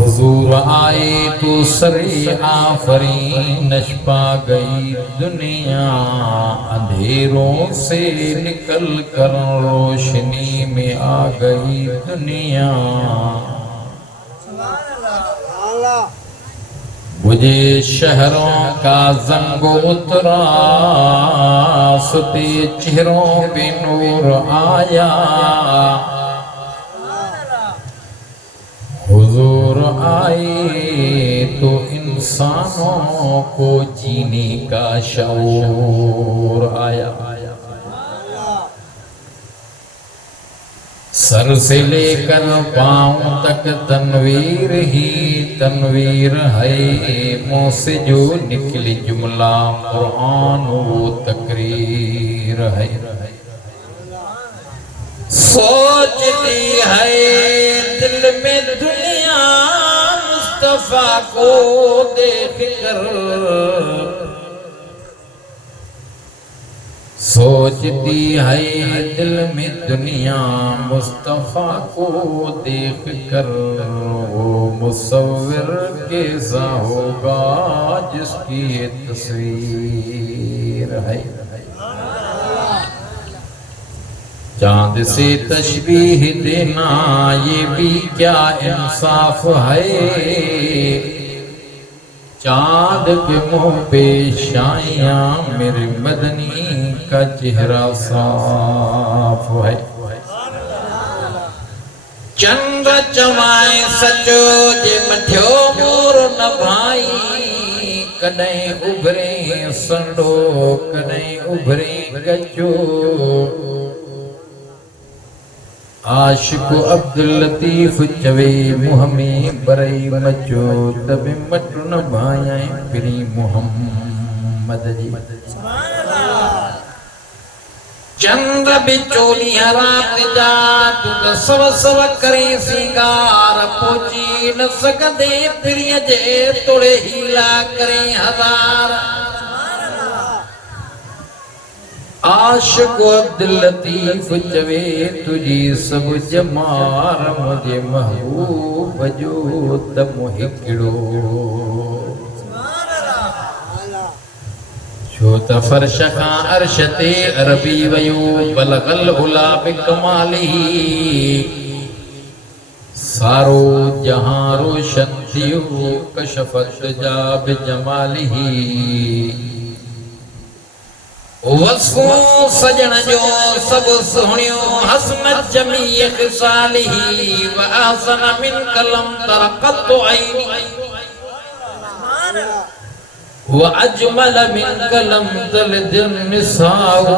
हुजूर आए तो सरे आफरीनश पा गई दुनिया, अंधेरों से निकल कर रोशनी में आ गई दुनिया। मुझे शहरों का जंग उतरा, सुते चेहरों पे नूर आया। हुजूर आए तो इंसानों को जीने का शऊर आया। सर से लेकर पांव तक तनवीर ही तनवीर है, मुंह से जो निकली जुमला कुरान वो तकरीर है। सोचती है दिल में दुनिया मुस्तफा को देख कर, सोचती है दिल में दुनिया मुस्तफा को देख कर। वो मुसव्विर कैसा होगा जिसकी ये तस्वीर है। चांद से तशबीह देना ये भी क्या इंसाफ है। चांद के मुंह पे शाइयां मेरे मदनी का चेहरा साफ है। चंद्र चवाए सचो जे मथियो मोर न भाई, कॾहिं उभरे संडो कॾहिं उभरे गजो। आशिक अब्दुल लतीफ चवे मुँह में बरई मचो, तबे मट न भाया फिरी मोहम्मद जी। चंद्र बिचोली रात जा तुद सव सव करे सिंगार, पोची न सकदे प्रिय जे तोड़े हीला करे हजार। आशिक अब्दुल लतीफ चवे तुझी सब जमार, मुझे महबूब जो तम हिकिड़ो। छो त फर्श खां अर्श ते अरबी वयो, बलगल उला बिकमालिही। सारो जहां रोशन थियो कशफत जा बिजमालिही। वसफो सजन जो सब सुहणियो हसनत जमी खिसालिही। व आसन मिन कलम तरक़त ऐनी व अजमल मिन कलम तलद निसाओ।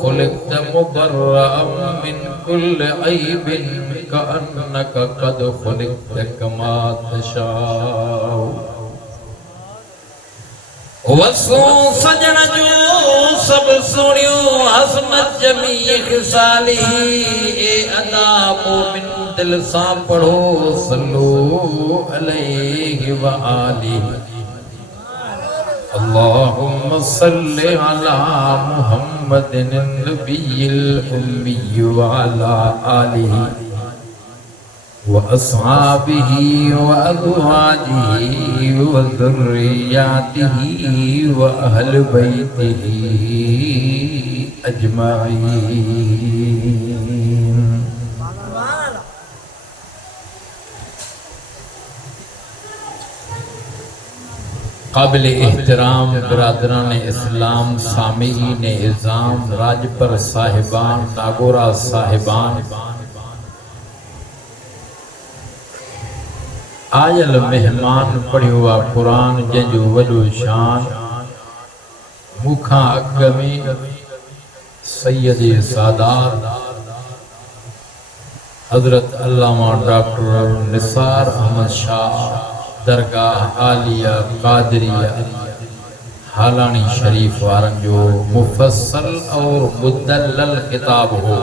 खुलिक़त मुबर्रअम मिन कुल्ल ऐबिन कअन्नक क़द खुलिक़त कमा तशाओ। वसो सजन जो सब सुणियो हसनत जमी खिसालिही। ए अदा मोमिन दिल सां पढ़ो सल्लो अलैहि व आलिही। अल्लाहुम्मा सल्लि अला मुहम्मदिन नबिय्यिल उम्मी व अला आलिही व अस्हाबिही व अज़वाजिही व ज़ुर्रिय्यातिही व अहल बैतिही अजमाईन। काबिल एहतराम बिरादरान इस्लाम, सामीईन इज़ाम, राजपर साहिबान, नागोरा साहिबान, आयल मेहमान पढ़ियो आ कुरान जंहिंजो वॾो शान। मूंखां अॻ में सैयद सादात हज़रत अल्लामा डॉक्टर निसार अहमद शाह दरगाह आलिया कादरिया हालानी शरीफ वारन जो मुफस्सल और मुदल्लल किताब हो।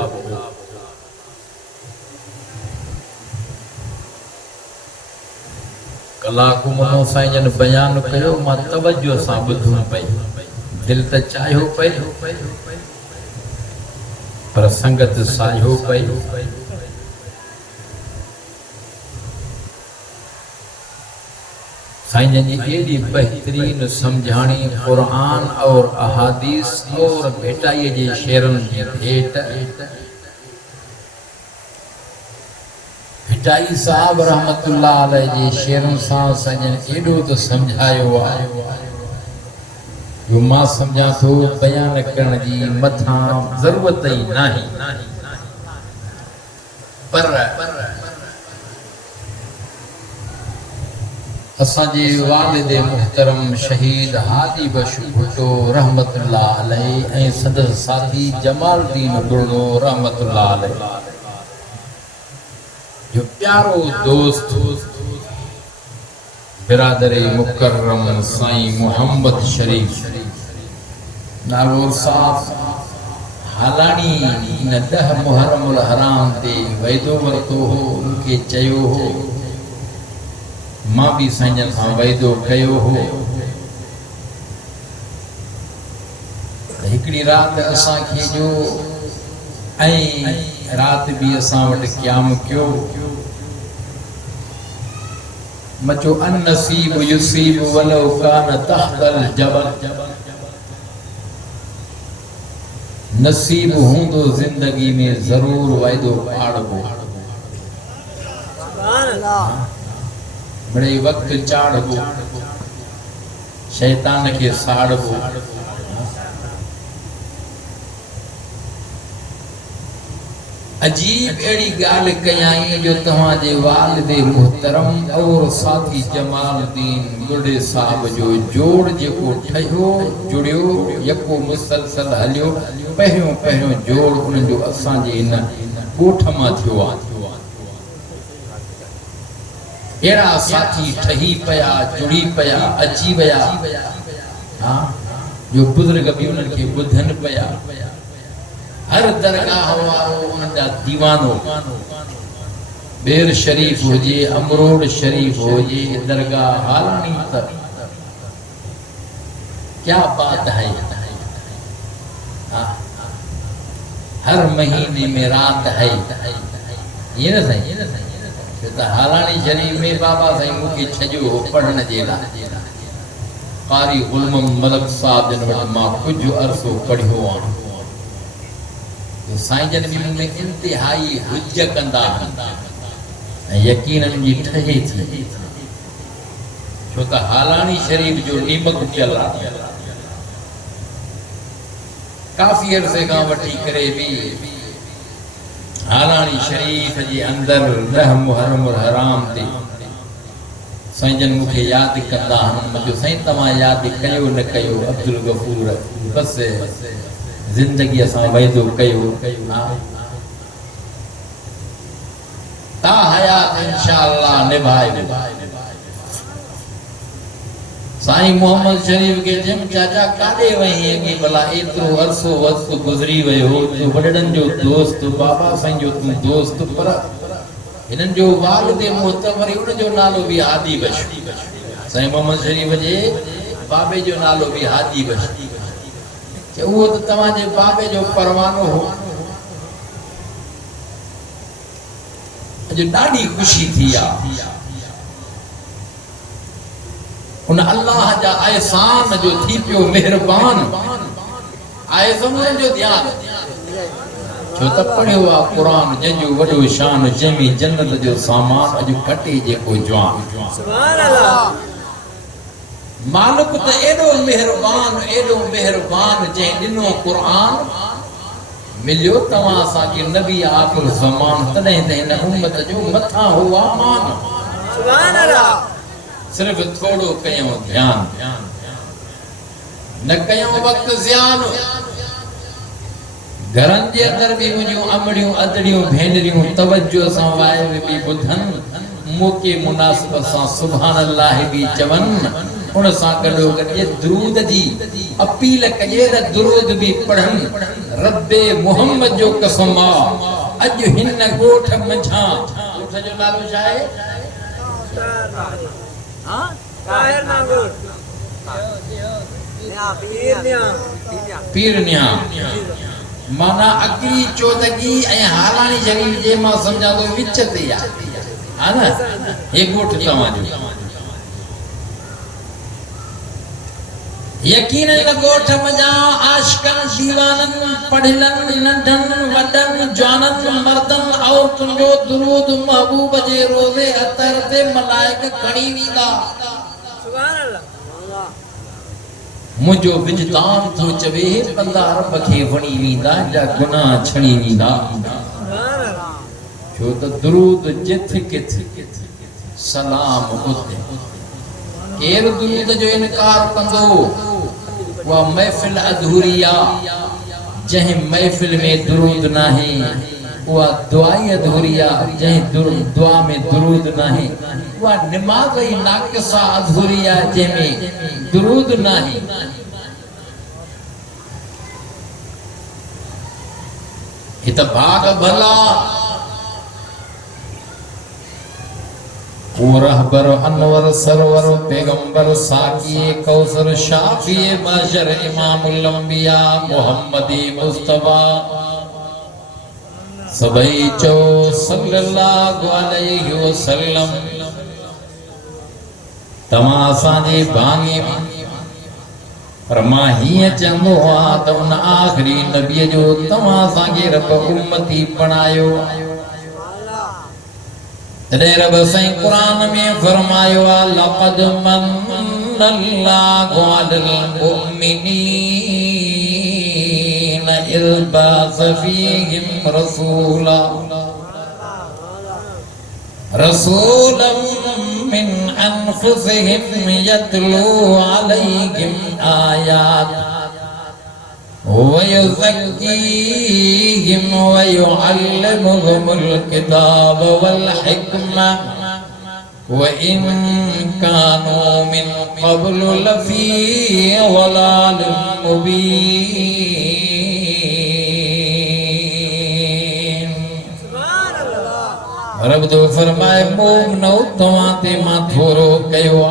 कलाकु मनो साईं जन बयान कयो, मां तवज्जो सां ॿुधुम पई, दिल त चाहियो पई पर संगत साहियो पई। साईं जी एडी बेहतरीन समझाणी कुरान और अहादीस और भेटाई जे शेरन जी भेट भेटाई साहब रहमतुल्लाह अलैह जी शेरन साहब साईं एडो तो समझायो आहे जो मां समझा तो बयान करण जी मथा जरूरत ही नहीं पर असांजे वालिद मुहतरम शहीद हादी बख्श भुट्टो रहमतुल्लाह अलैह ऐं संदसि साथी जमालुद्दीन बुर्ड़ो रहमतुल्लाह अलैह जो प्यारो दोस्त बिरादर मुकर्रम साईं मोहम्मद शरीफ नागौर साहब हालानी इन 10 मुहर्रमुल हराम ते वैदो वरतो हो उनके चयो हो मां भी साईं सां वैदो कयो हो हिकड़ी रात असां खे जो ऐं रात भी असां वटि क़याम कयो मचो अन नसीब युसीब वलो कान तहतल जबल नसीब हूंदो जिंदगी में जरूर वायदो पाड़बो बड़े वक्त चाड़बो शैतान के साड़बो अजीब एड़ी गाल कयाई जो तवाजे वालिदे मुहतरम और साथी जमालुद्दीन बुर्ड़े साहब जो जोड़ जेको ठहियो जुड़ियो यको मुसलसल हलियो पहिरियों जोड़ उन जो असां जे इन ॻोठ मां थियो आहे एड़ा साथी ठही पया जुड़ी पया अची वया हां जो बुजुर्ग भी उन के बुधन पया हर दरगाह वारो उनका दीवानो बेर शरीफ होजे अमरोड शरीफ होजे दरगाह हालानी तक क्या बात है हर महीने में रात है ये ना सही तो हालानी शरीफ में बाबा साईं मुके छजो पढ़न जेला कारी गुलम मलक साहब जन वट मां कुछ अरसो पढ़ियो आ तो साईं जन भी मुझे इंतहाई हुज कंदा यकीनन जी ठहे थी छो त हालानी शरीफ जो नीमक चला काफी अरसे का वठी करे भी हालानी शरीफ जे अंदर 10 मुहर्रमुल हराम ते साईं जन मुखे याद कंदा मुझे साईं तमा याद कयो न कयो अब्दुल गफूर बस जिंदगी असां वैदो कयो ता हयात इंशाअल्लाह निभाए साईं मोहम्मद शरीफ के जम चाचा कादे वही कि भला एतरो अरसो वक्त गुजरी वयो तो वडड़न जो दोस्त बाबा साईं जो तू दोस्त पर इनन जो वालिद मुहतमरी उन जो नालो भी हादी बख्श साईं मोहम्मद शरीफ जे बाबे जो नालो भी हादी बख्श वो तो तवाजे बाबे जो परवानो हो जो ॾाढी खुशी थी आ उन अल्लाह जा एहसान जो थी पियो मेहरबान आए ज़मून जो ध्यान छो त पढ़ियो आ कुरान जंहिंजो वॾो शान जंहिंमें जन्नत जो सामान अॼु कटे जेको जवान सुभान अल्लाह मालिक तो एडो मेहरबान जे दिनो कुरान मिलियो तवा सा के नबी आखिर ज़मान तने ते इन उम्मत जो मथा हुआ मान सुभान अल्लाह सिर्फ थोड़ो कयो ध्यान न कयो वक्त ज़ियान घरन जे अंदर भी मुजियो अमड़ियों अदड़ियों भेनरियों तवज्जो सा वाए भी बुधन मोके मुनासिब सा सुभान अल्लाह भी चवन उन सा गडो गडे दुरूद जी अपील कजे त दुरूद भी पढ़न रब्बे मोहम्मद जो कसम अज हिन गोठ मंझा गोठ जो नालो छाए हां कायर नागोर पीरनिया माना अकली चौदगी ए हालानी शरीफ जे मां समझा तो विच ते आ ना हे गोठ तवा जो यकीनन गोठ मजा आशिकन दीवानन पढ़लन नंढन वडन जवानन मर्दन और तुंजो दुरूद महबूब जे रोज़े अतर ते मलाइक खणी वींदा सुभान अल्लाह मुझो विजदान तो चवे बंदा रब खे वणी वींदा जा गुनाह छणी वींदा सुभान अल्लाह छो त दुरूद जिथ किथ सलाम उते केर दुरूद जो इनकार कंदो वा महफिल अधूरिया जह महफिल में दुरूद नहीं वा दुआई अधूरिया जह दुआ में दुरूद नहीं वा नमाज ही नाक़िसा अधूरिया जह में दुरूद नहीं इत भाग भला वो रहबर अनवर सरवर पैगंबर साकी कौसर शाफी बशर इमामुल अंबिया मोहम्मदी मुस्तफा सबई चो सल्लल्लाहु अलैहि वसल्लम तमा असांजे बानी फरमा हीअं चंदो आ त उन आखिरी नबी जो तमा असांखे रब उम्मती बणायो रब साईं कुरान में फरमायो लक़द मन्नल्लाहु अलल मुमिनीन इज़ बअस फ़ीहिम रसूलन मिन अनफुसिहिम यतलू अलैहिम आयात वयुज़क्कीहिम वयुअल्लिमुहुमुल किताब वल हिकमा वइन कानू मिन क़ब्लु लफ़ी ज़लालिम मुबीन सुभान अल्लाह रब जो फरमाए मोमिनो तवां ते मां थोरो कयो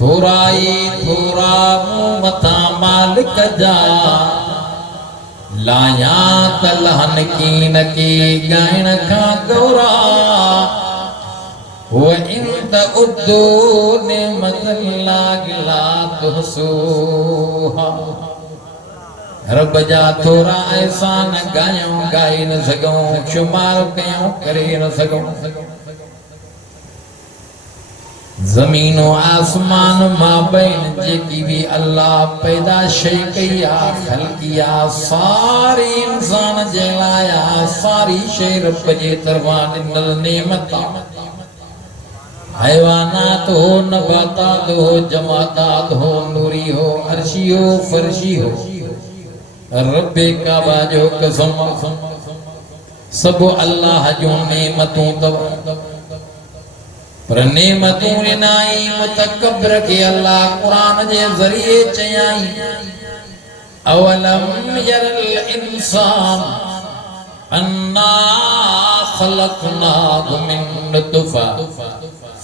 थोराई थोरा मथा मालिक जा लाया तलहन कीन की गायन का गौरा वो इन तउद्दू निमतल्लाह ला तुहसूहा रब जा थोरा एहसान गायूं गाई न सघूं शुमार कयूं करे न सघूं ज़मीन और आसमान माबैन जेकी भी अल्लाह पैदा शै कया खलकिया सारी इंसान जे लाया सारी शै रब जे तरफां ॾिनल नेमत हैवानात हो नबातात हो जमादात हो नूरी हो अर्शी हो फर्शी हो रब काबा जो कसम सब अल्लाह जो नेमतूं तव पर नेमतूं ॾिनाई मुतकब्बिर के अल्लाह कुरान जे ज़रिए चयाई अवलम यरल इंसान अन्ना खलक़नाहु मिन नुतफ़ा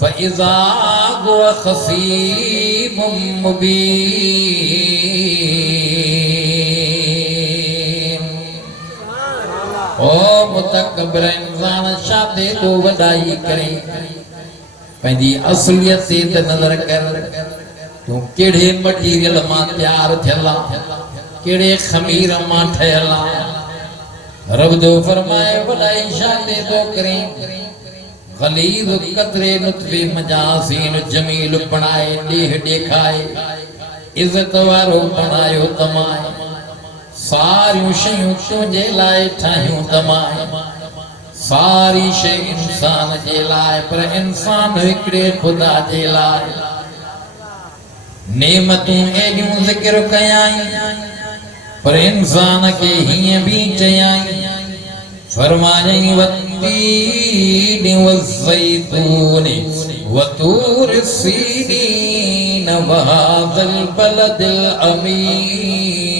फ़इज़ा हुवा ख़सीमुम मुबीन ओ मुतकब्बिर इंसान शादे दो वदाई करे पंहिंजी असलियत ते नज़र कर तूं कहिड़े मटीरियल मां तैयार थियल कहिड़े खमीर मां ठहियल रब जो फरमाए वॾाई शादे तो करे गलीज़ कतरे नुतफ़े मजासीन जमील बणाए ॾेह ॾेखाए इज़त वारो बणायो तमाए सारियूं शयूं तुंहिंजे लाइ ठाहियूं तमाए सारी शे इंसान जे लाए पर इंसान हिकड़े खुदा जे लाए नेमतूं एॾियूं ज़िक्र कयाई पर इंसान के हीअं भी चयाई फरमायई वत्तीन वज़्ज़ैतून वतूर सीनीन वहाज़ल बलदिल अमीन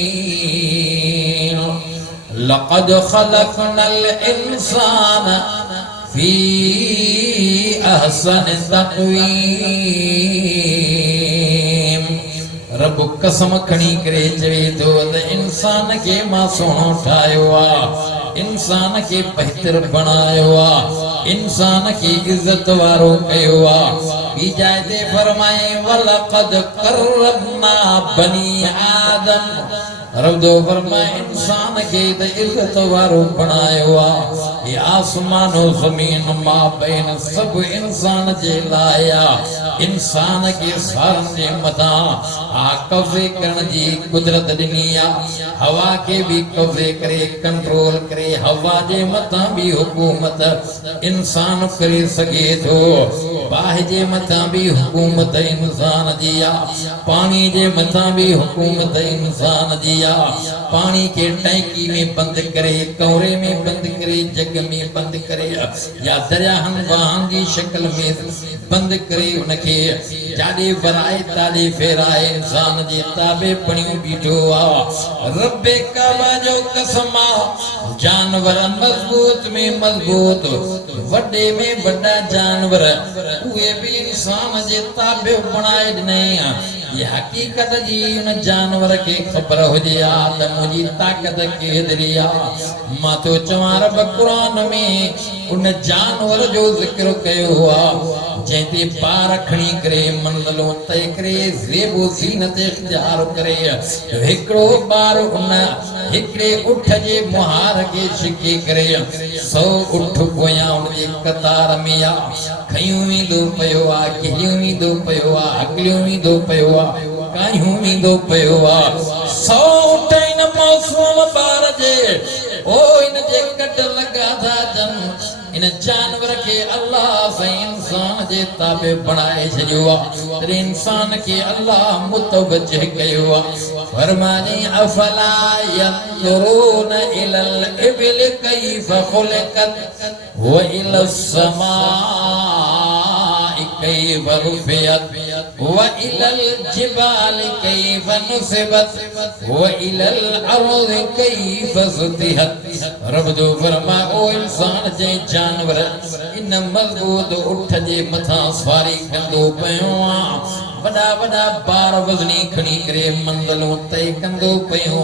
लक़द खलक़नल इंसान फी अहसन तक़वीम रब कसम खणी करे चवे थो त इंसान के मां सोनो ठाहियो आहे इंसान के बेहतर बनायो इंसान की इज्जत वारो कयो बीजाते फरमाए वलक़द करमना बनी आदम रब दो फरमाए इंसान के इज्जत वारो बनायो ये आसमान और जमीन मां बैन सब इंसान जे लाया इंसान के सारन जे मथा कब्जे करण जी कुदरत दिनी हवा के भी कब्जे करे कंट्रोल करे हवा जे मथा भी हुकूमत इंसान करे सके थो बाह जे मथा भी हुकूमत इंसान जी पानी जे मथा भी हुकूमत इंसान जी पानी के टैंकी में बंद करे कौरे में बंद करे जग में बंद करे या दरियाहन वहां की शक्ल में बंद करे उनके जाडे वराए ताले फेराए इंसान जे ताबे पणियो बीठो रब्बे काबा जो कसमा जानवर मजबूत में मजबूत वड्डे में वड्डा जानवर उहे भी इंसान जे ताबे बनाए नहीं ये हकीकत जी उन जानवर के खबर हो जिया त मुजी ताकत के दरिया मां तो चवार कुरान में उन जानवर जो जिक्र कयो हुआ जैते पार खणी करे मंज़िलों तय करे ज़ेबो ज़ीनत इख्तियार करे हिकड़ो बार उन हिकड़े उठ जे मुहार के शिके करे 100 उठ पोया उन जे कतार में खयूं वेंदो पयो खिलियूं वेंदो पयो अकलियूं वेंदो पयो कायूं वेंदो पयो 100 उठ इन मौसम बार जे ओ इन जे कट लगा था जन इन जानवर के अल्लाह से इंसान जे ताबे बनाए छयो तेरे इंसान के अल्लाह मुतवज्जह कयो फरमानी अफला यंजुरून इलल इबिल कैफ खुलिकत व इलस समाई कैफ रुफियत व इलल जिबाल कैफ नुसिबत व इलल अर्द कैफ सुतिहत रब जो फरमा ओ इंसान जे जानवर इन मजबूत उठ जे मथा सवारी कंदो पयो वडा वडा बार वजनी खणी करे मंज़िलों तय कंदो पयो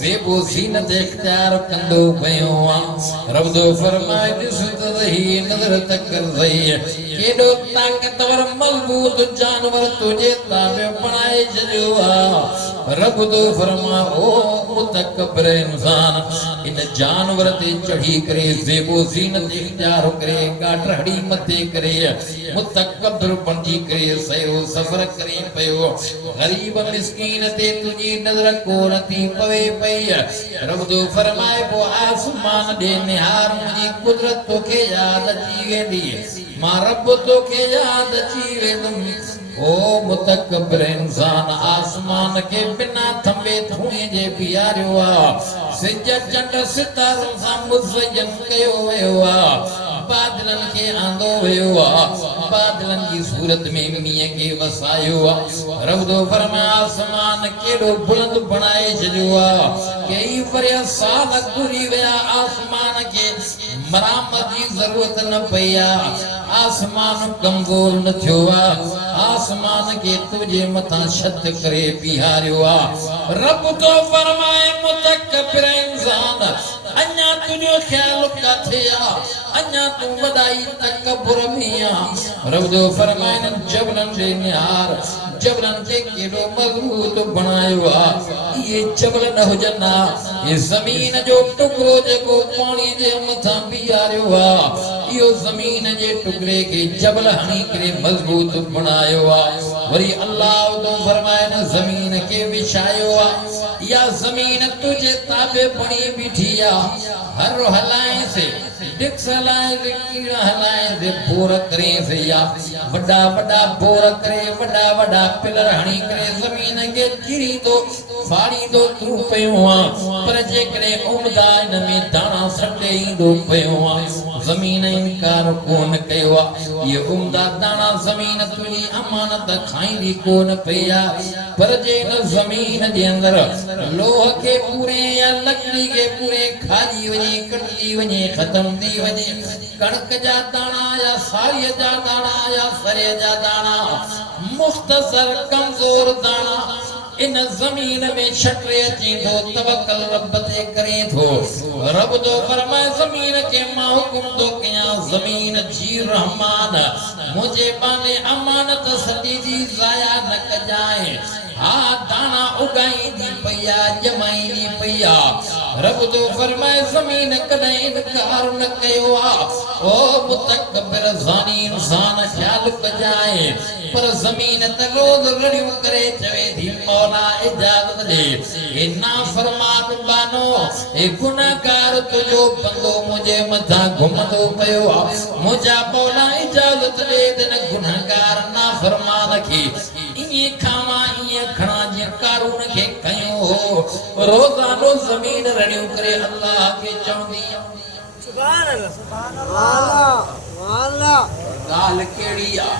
ज़ेबो ज़ीनत इख्तियार कंदो पयो रब जो फरमाए ॾिस त रही नज़र तक रही केॾो ताक़तवर मजबूत जानवर तुझे ताबे बनाए छॾियो रब जो फरमा ओ मुतकब्बिर इंसान इन जानवर ते चढ़ी करे ज़ेबो ज़ीनत इख्तियार करे गाठड़ी मथे करे मुतकब्बिर बणजी करे सयो सफ़र करे पयो गरीब मिस्कीन ते तुझी नज़र कोन थी पवे पई रब जो फरमाए पो आसमान दे निहार मुंहिंजी कुदरत तोखे याद अची वेंदी मां रब तोखे याद अची वेंदुमि ओ मुतकब्बिर इंसान आसमान के बिना थंबे धुएं जे बियारियो सिज चंड सितारों सां मुज़य्यन कयो वियो बादलन के आंदो वियो बादलन की सूरत में मींहं के वसायो रब जो फरमा आसमान केड़ो बुलंद बनाए छॾियो कई वरिया साल गुज़री विया आसमान के मरामत की जरूरत न पई आसमान कमजोर न थियो आसमान के तुझे मथा छत करे बिहारियो रब तो फरमाए मुतकब्बिर इंसान अन्या तुझो ख्याल काथे अन्या तू वडाई तकब्बुर में रब जो फरमाए जबलन दे निहार जबलन के केड़ो मजबूत बनायो ये जबल न हुजना ये जमीन जो टुकड़ो जेको पानी जे मथा बियारियो यो जमीन जे टुकड़े के जबल हणी करे मजबूत बनायो वरी अल्लाह तो फरमाए न जमीन के विछायो या जमीन तुझे ताबे बणी बिठिया हर हलाए से डिक्स हलाए से कीड़ा हलाए से बोर करे से या वड्डा वड्डा बोर करे वड्डा वड्डा पिलर हणी करे जमीन के चिरी दो फाड़ी दो तू पयो पर जे करे उमदा इन में दाना सटे दो पयो जमीन इनकार कोन कयो ये उमदा दाना जमीन तुनी अमानत खाईंदी कोन पया पर जे न जमीन जे अंदर लोह के पूरे या लकड़ी के पूरे खाजी वने कटली वने खत्म दी वने कणक जा दाना या सारी जा दाना या सरे जा दाना मुख्तसर कमजोर दाना इन ज़मीन में छटे अची थो तवक्कल रब ते करे थो रब तो फरमाए ज़मीन के मां हुकुम तो कया ज़मीन जी रहमान मुझे बाने अमानत सदी जी जाया न कजाए हा दाना उगाई दी पया जमाई दी पया रब तो फरमाए ज़मीन कदे इनकार न कयो ओ मुतकब्बिर ज़ानी इंसान ख्याल कजाए पर ज़मीन त रोज रड़ियों करे चवे थी मौला इजाजत दे ए नाफरमान बानो ए गुनाहगार तुझो बंदो मुझे मथा घुमंदो पयो मुझा मौला इजाजत दे न गुनाहगार नाफरमान खे इए खावा इए खणा जे कारून खे कयो रोजानो ज़मीन रड़ियों करे अल्लाह के चवंदी सुभान अल्लाह सुभान अल्लाह गाल केड़ी आ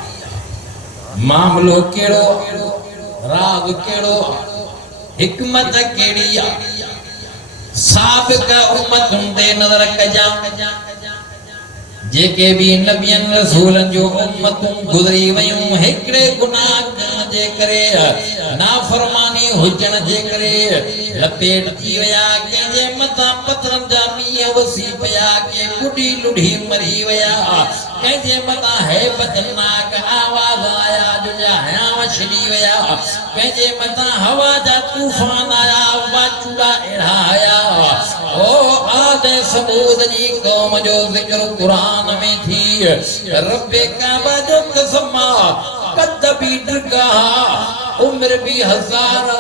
मामलो केड़ो राग केड़ो हिकमत केड़ी आ साबिक उम्मतुन दे नजर कजा जेके भी नबियन रसूलन जो उम्मतुन गुजरी वयूं हिकड़े गुनाह जे करे नाफरमानी हुजन जे करे लपेट थी वया के जे मथा पत्थरन जा मींह वसी पया के बुढ़ी लुढ़ी मरी वया के जे मथा है बदनाक आवाज आया जो जहां वछड़ी वया के जे मथा हवा जा तूफान आया वाचुड़ा एड़ा आया ओ आदे समूद जी कौम जो जिक्र कुरान में थी रब्बे काबा जो कसम कद भी डगा उम्र भी हजार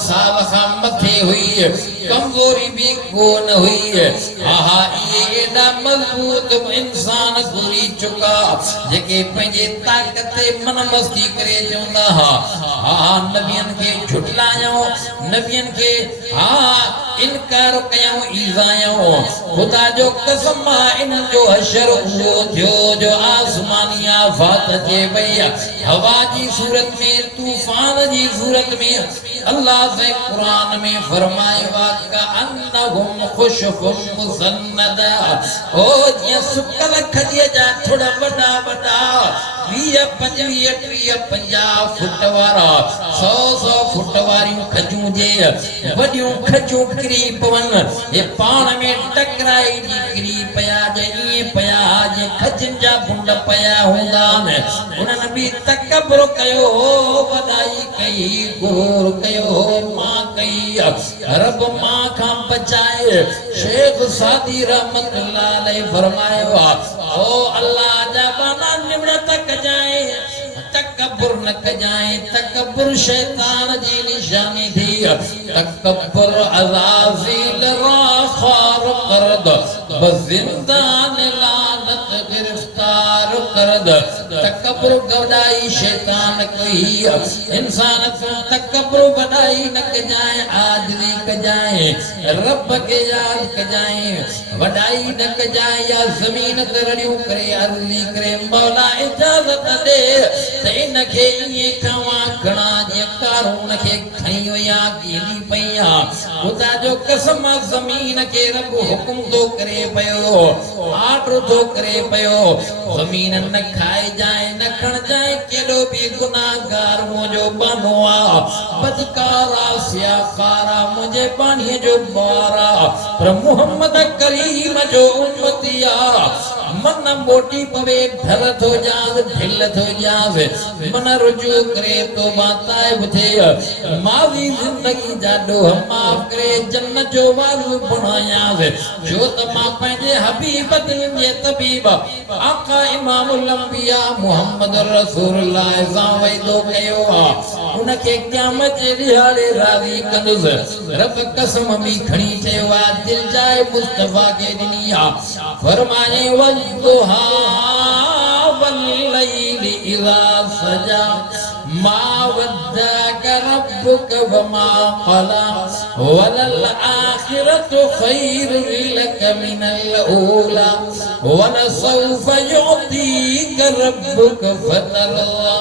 साल का मथे हुई कमजोरी भी कोन हुई आहा ये एडा मजबूत इंसान गुरी चुका जेके पंजे ताकत मन मस्ती करे चंदा हा नबियन के झुटलायो नबियन के इनकार कयो ईजायो खुदा जो कसम इन जो हशर हुओ थियो जो आसमानिया फात जे भैया हवा की सूरत में तूफान की सूरत में अल्लाह से कुरान में फरमाया का अन्नहुम खुशफुम मुसन्नदा ओ ये सुकल खजिए जा थोड़ा बड़ा बड़ा 20 25 30 50 फुट वारा 100 फुट वारियूं खजूं जे वडियूं खजूं किरी पवन ये पाण में टकराई जी किरी पया जे ये पया जे खजन जा बुंड पया हुंदा न उन्हनि भी तकबर कयो वडाई कई गुरूर कयो मां कई रब मां का बचाए शेख सादी रहमतुल्लाह अलैहि फरमायो ओ अल्लाह जा बना निमरत कजाए तकब्बुर न कजाए तकब्बुर शैतान जी निशानी थी तकब्बुर अज़ाज़िल राख़ार करद बज़िंदान लानत गिरफ्तार करद तकब्बुर गवडाई शैतान कही इंसान को तकब्बुर बड़ाई न कजाए आजली कजाए रब के याद कजाए वडाई न कजाए या जमीन ते रड़ियूं करे अर्ज़ी करे मौला इजाजत दे ते इनखे इए खावा घणा जे कारून के खई वया कीली पया खुदा जो कसम जमीन के रब हुकुम तो करे पयो आर्डर तो करे पयो जमीन न खाए जाए न खण जाए केडो भी गुनाहगार मुझो बनवा बदकारा सियाकारा मुझे बानी जो बारा पर मोहम्मद करीम जो उम्मतिया मन मोटी पवे ढल थो जाज ढिल थो जाज मन रुजू करे तो बाताए बुथे मावी जिंदगी जाडो माफ करे जन्नत जो वारू बनायास जो तमा पंजे हबीब दिन ये तबीब आका इमामुल अंबिया मोहम्मद रसूलुल्लाह सा वैदो कयो उनके क़यामत जे दिहाड़े राज़ी कंदुस रब कसम भी खणी चयो दिल जाए मुस्तफा के दुनिया फरमाए वल्दुहा वल्लैलि इज़ा सजा मा वद्दाक रब्बुक वमा क़ला वलल आखिरतु खैरुल लक मिनल ऊला वलसौफ यु'तीक रब्बुक फतरदा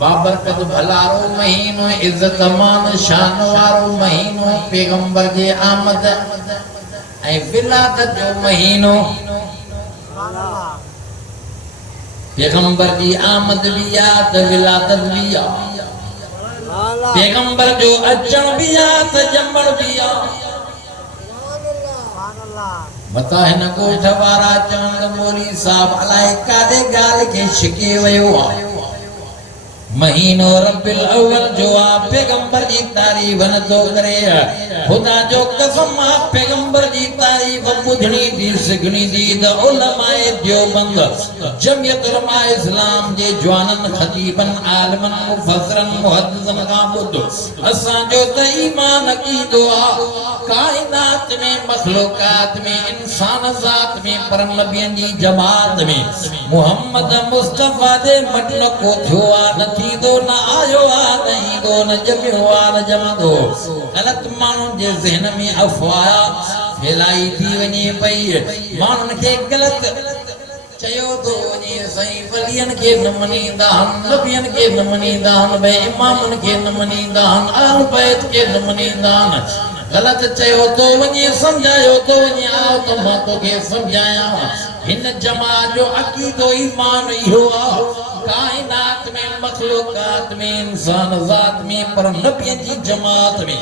बाबरकत भलारो महीनो इज्जत मान शान वारो महीनो पैगंबर जे आमद ए विलादत जो महीनो पैगंबर जी आमद भी आ त विलादत भी आ पैगंबर जो अचण भी आ त जमण भी आ बता है न को ठवारा चंद मोली साहब अलाए कादे गाल के शिके वयो आ महीनो रब्बिल अव्वल जो आप पैगंबर जी तारीफ न तो करे खुदा जो कसम आप पैगंबर जी तारीफ बुझणी दी सिखणी दी द उलमाए देवबंद जमियत उलमा इस्लाम जे जवानन खतीबन आलमन मुफसरन मुहद्दिसन का बुध असा जो त ईमान अकीदो आ कायनात में मखलूकात में इंसान जात में परम नबियन जी जमात में मोहम्मद मुस्तफा दे मटन को थियो आ थी दो न आयो आ नहीं दो न जमियो आ न जमा दो गलत मानू जे ज़हन में अफवाह फैलाई थी वने पई मानन के गलत चयो तो वने सही वलियन के न मनीदा नबियन के न मनीदा बे इमामन के न मनीदा आल बैत के न मनीदा गलत चयो तो वने समझायो तो वने आओ तो मां तो के समझाया इन जमा जो अकीदो ईमान इहो आ कायनात में मखलूकात में इंसान जात में परम नबी जी जमात में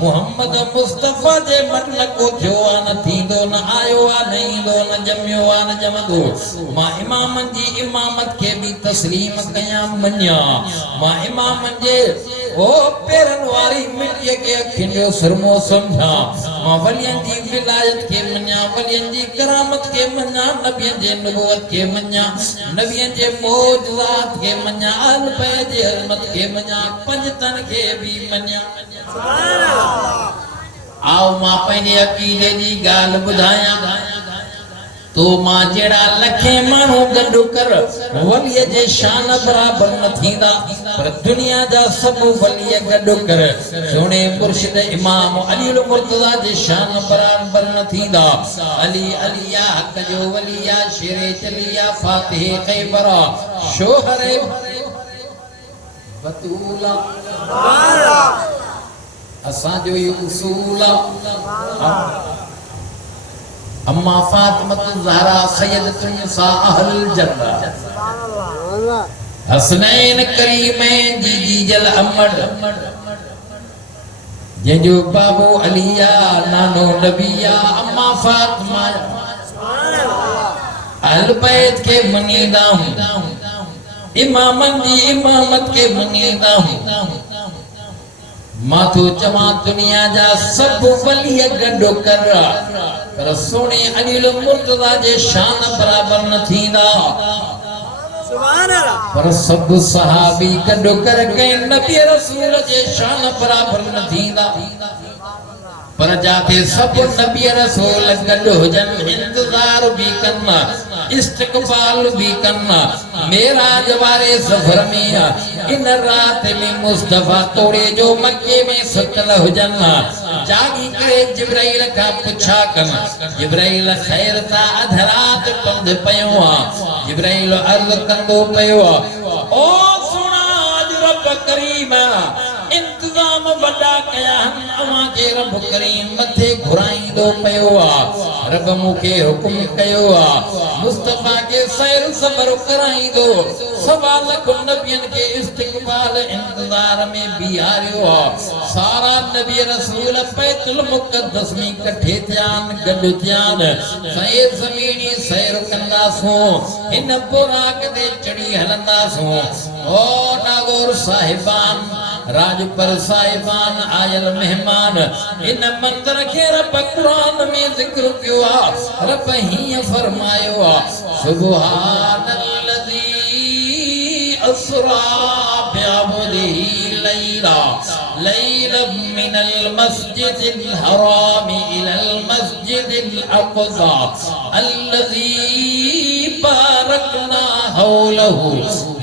मोहम्मद मुस्तफा जे मन को थियो न थींदो न आयो आ नहीं दो न जमियो आ न जमदो मां इमामन जी इमामत के भी तस्लीम कया मन्या मां इमामन जे ओ पेरन वाली मिट्टी के अखिन जो सुरमो समझा मां वलियन जी विलायत के मन्या वलियन जी करामत के मन्या नबियन जे नबूवत के मन्या नबियन जे मौजूदात के मन्या अल पे जे हरमत के मन्या पंजतन के भी मन्या सुभान अल्लाह आओ मां पंहिंजे अकीदे जी गाल बुधाया तो मां जेड़ा लखे मानू गडु कर वली जे शान बराबर न थींदा पर दुनिया जा सब वली गडु कर सोने मुर्शिद इमाम अली अल मुर्तजा जे शान बराबर न थींदा अली अलिया हक जो वलिया शेरे चलिया फातिह खैबरा शोहरे बतूला सुभान अल्लाह असा जो ये उसूल अम्मा फातिमा ज़हरा सैयदतुन निसा अहल जन्नत हसनैन करीमैन जी जल अमड जेजो बाबू अलिया नानो नबिया अम्मा फातिमा अहल बैत के मनीदा हूं इमामन जी इमामत के मनीदा हूं माथो चमा दुनिया जा सब वली गडो कर पर सोने अली मुर्तजा जे शान बराबर न थींदा सुभान अल्लाह पर सब सहाबी गडो कर के नबी रसूल जे शान बराबर न थींदा पर जाके सब नबी रसूल गडो जन इंतजार भी करना इस्तकबाल भी करना मेराज वाले सफर में इन रात में मुस्तफा तोड़े जो मक्के में सतल हुजन जागी करे जिब्राइल का पूछा कर जिब्राइल खैर ता अधरात पंध पयो जिब्राइल अर्ज कंदो पयो ओ सुना रब करीम इंतजाम बड़ा कया अवा के रब करीम मथे घुराई दो पयो रब मुके हुक्म कयो मुस्तफा के सैर सबर कराई दो सवा लख नबियन के इस्तकबाल इंतजार में बिहारियो सारा नबी रसूल बैतुल मुक़द्दस में इकट्ठे ध्यान गड ध्यान सए जमीनी सैर कंदासो इन बुराक दे चढ़ी हलंदासो ओ नागौर साहिबान राज पर साहिबान आयल मेहमान इन मंदिर के रब कुरान में जिक्र किया रब ही फरमायो सुब्हानल्लज़ी असरा बिअब्दिही लैला लैलन मिनल मस्जिदिल हराम इलल मस्जिदिल अक़सा अल्लज़ी बारकना हौलहु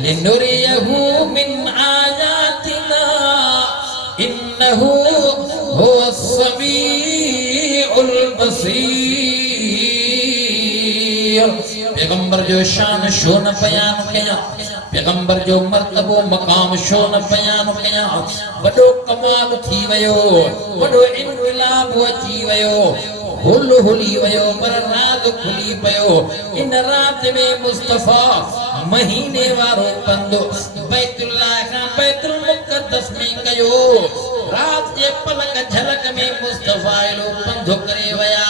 लिनुरियहु मिन आयातिना इन्नहु हुवस समीउल बसीर पैगंबर जो शान शो न बयान कया पैगंबर जो मर्तबो मकाम शो न बयान कया वडो कमाल थी वयो वडो इनकलाब अची वयो हुल हुली वयो पर राज खुली पयो इन रात में मुस्तफा महीने वारो पंदो बैतुल्लाह खां बैतुल मुक़द्दस में कयो रात जे पलक झलक में मुस्तफा लो पंधो करे वया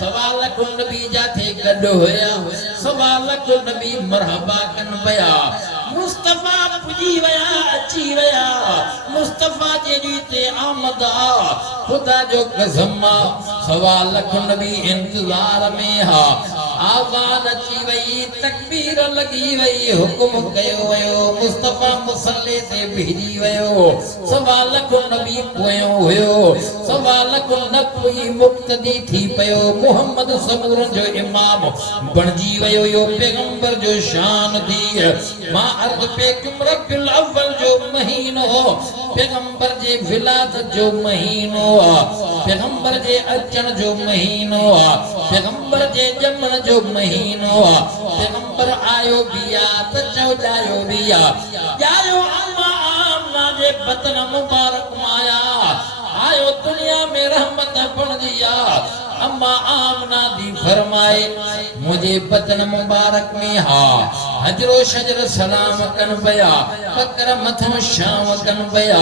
सवा लख नबी जाथे गड होया सवा लख नबी मरहबा कन वया मुस्तफा पुजी वया अची वया मुस्तफा जे जीते आमदा खुदा जो कसम सवा लख नबी इंतजार में हा आवाज अची वई तकबीर लगी वई हुकुम कयो वयो मुस्तफा मुसल्ले ते भेजी वयो सवा लख नबी पोयो हुयो सवा लख नबी मुक्तदी थी पयो मोहम्मद समूर जो इमाम बणजी वयो यो पैगंबर जो शान थी मां अर्द पे रब्बिल अव्वल जो महीनो पैगंबर जे विलादत जो महीनो पैगंबर जे अचण जो महीनो पैगंबर जे जमण जो महीनो पैगंबर आयो बिया त चौजायो बिया जायो अम्मा आमना जे बतन मुबारक माया आयो दुनिया में रहमत बन दिया अम्मा आमना दी फरमाए मुझे बतन मुबारक में हा हजरो शजर सलाम कन बया बकर मथो शाम कन बया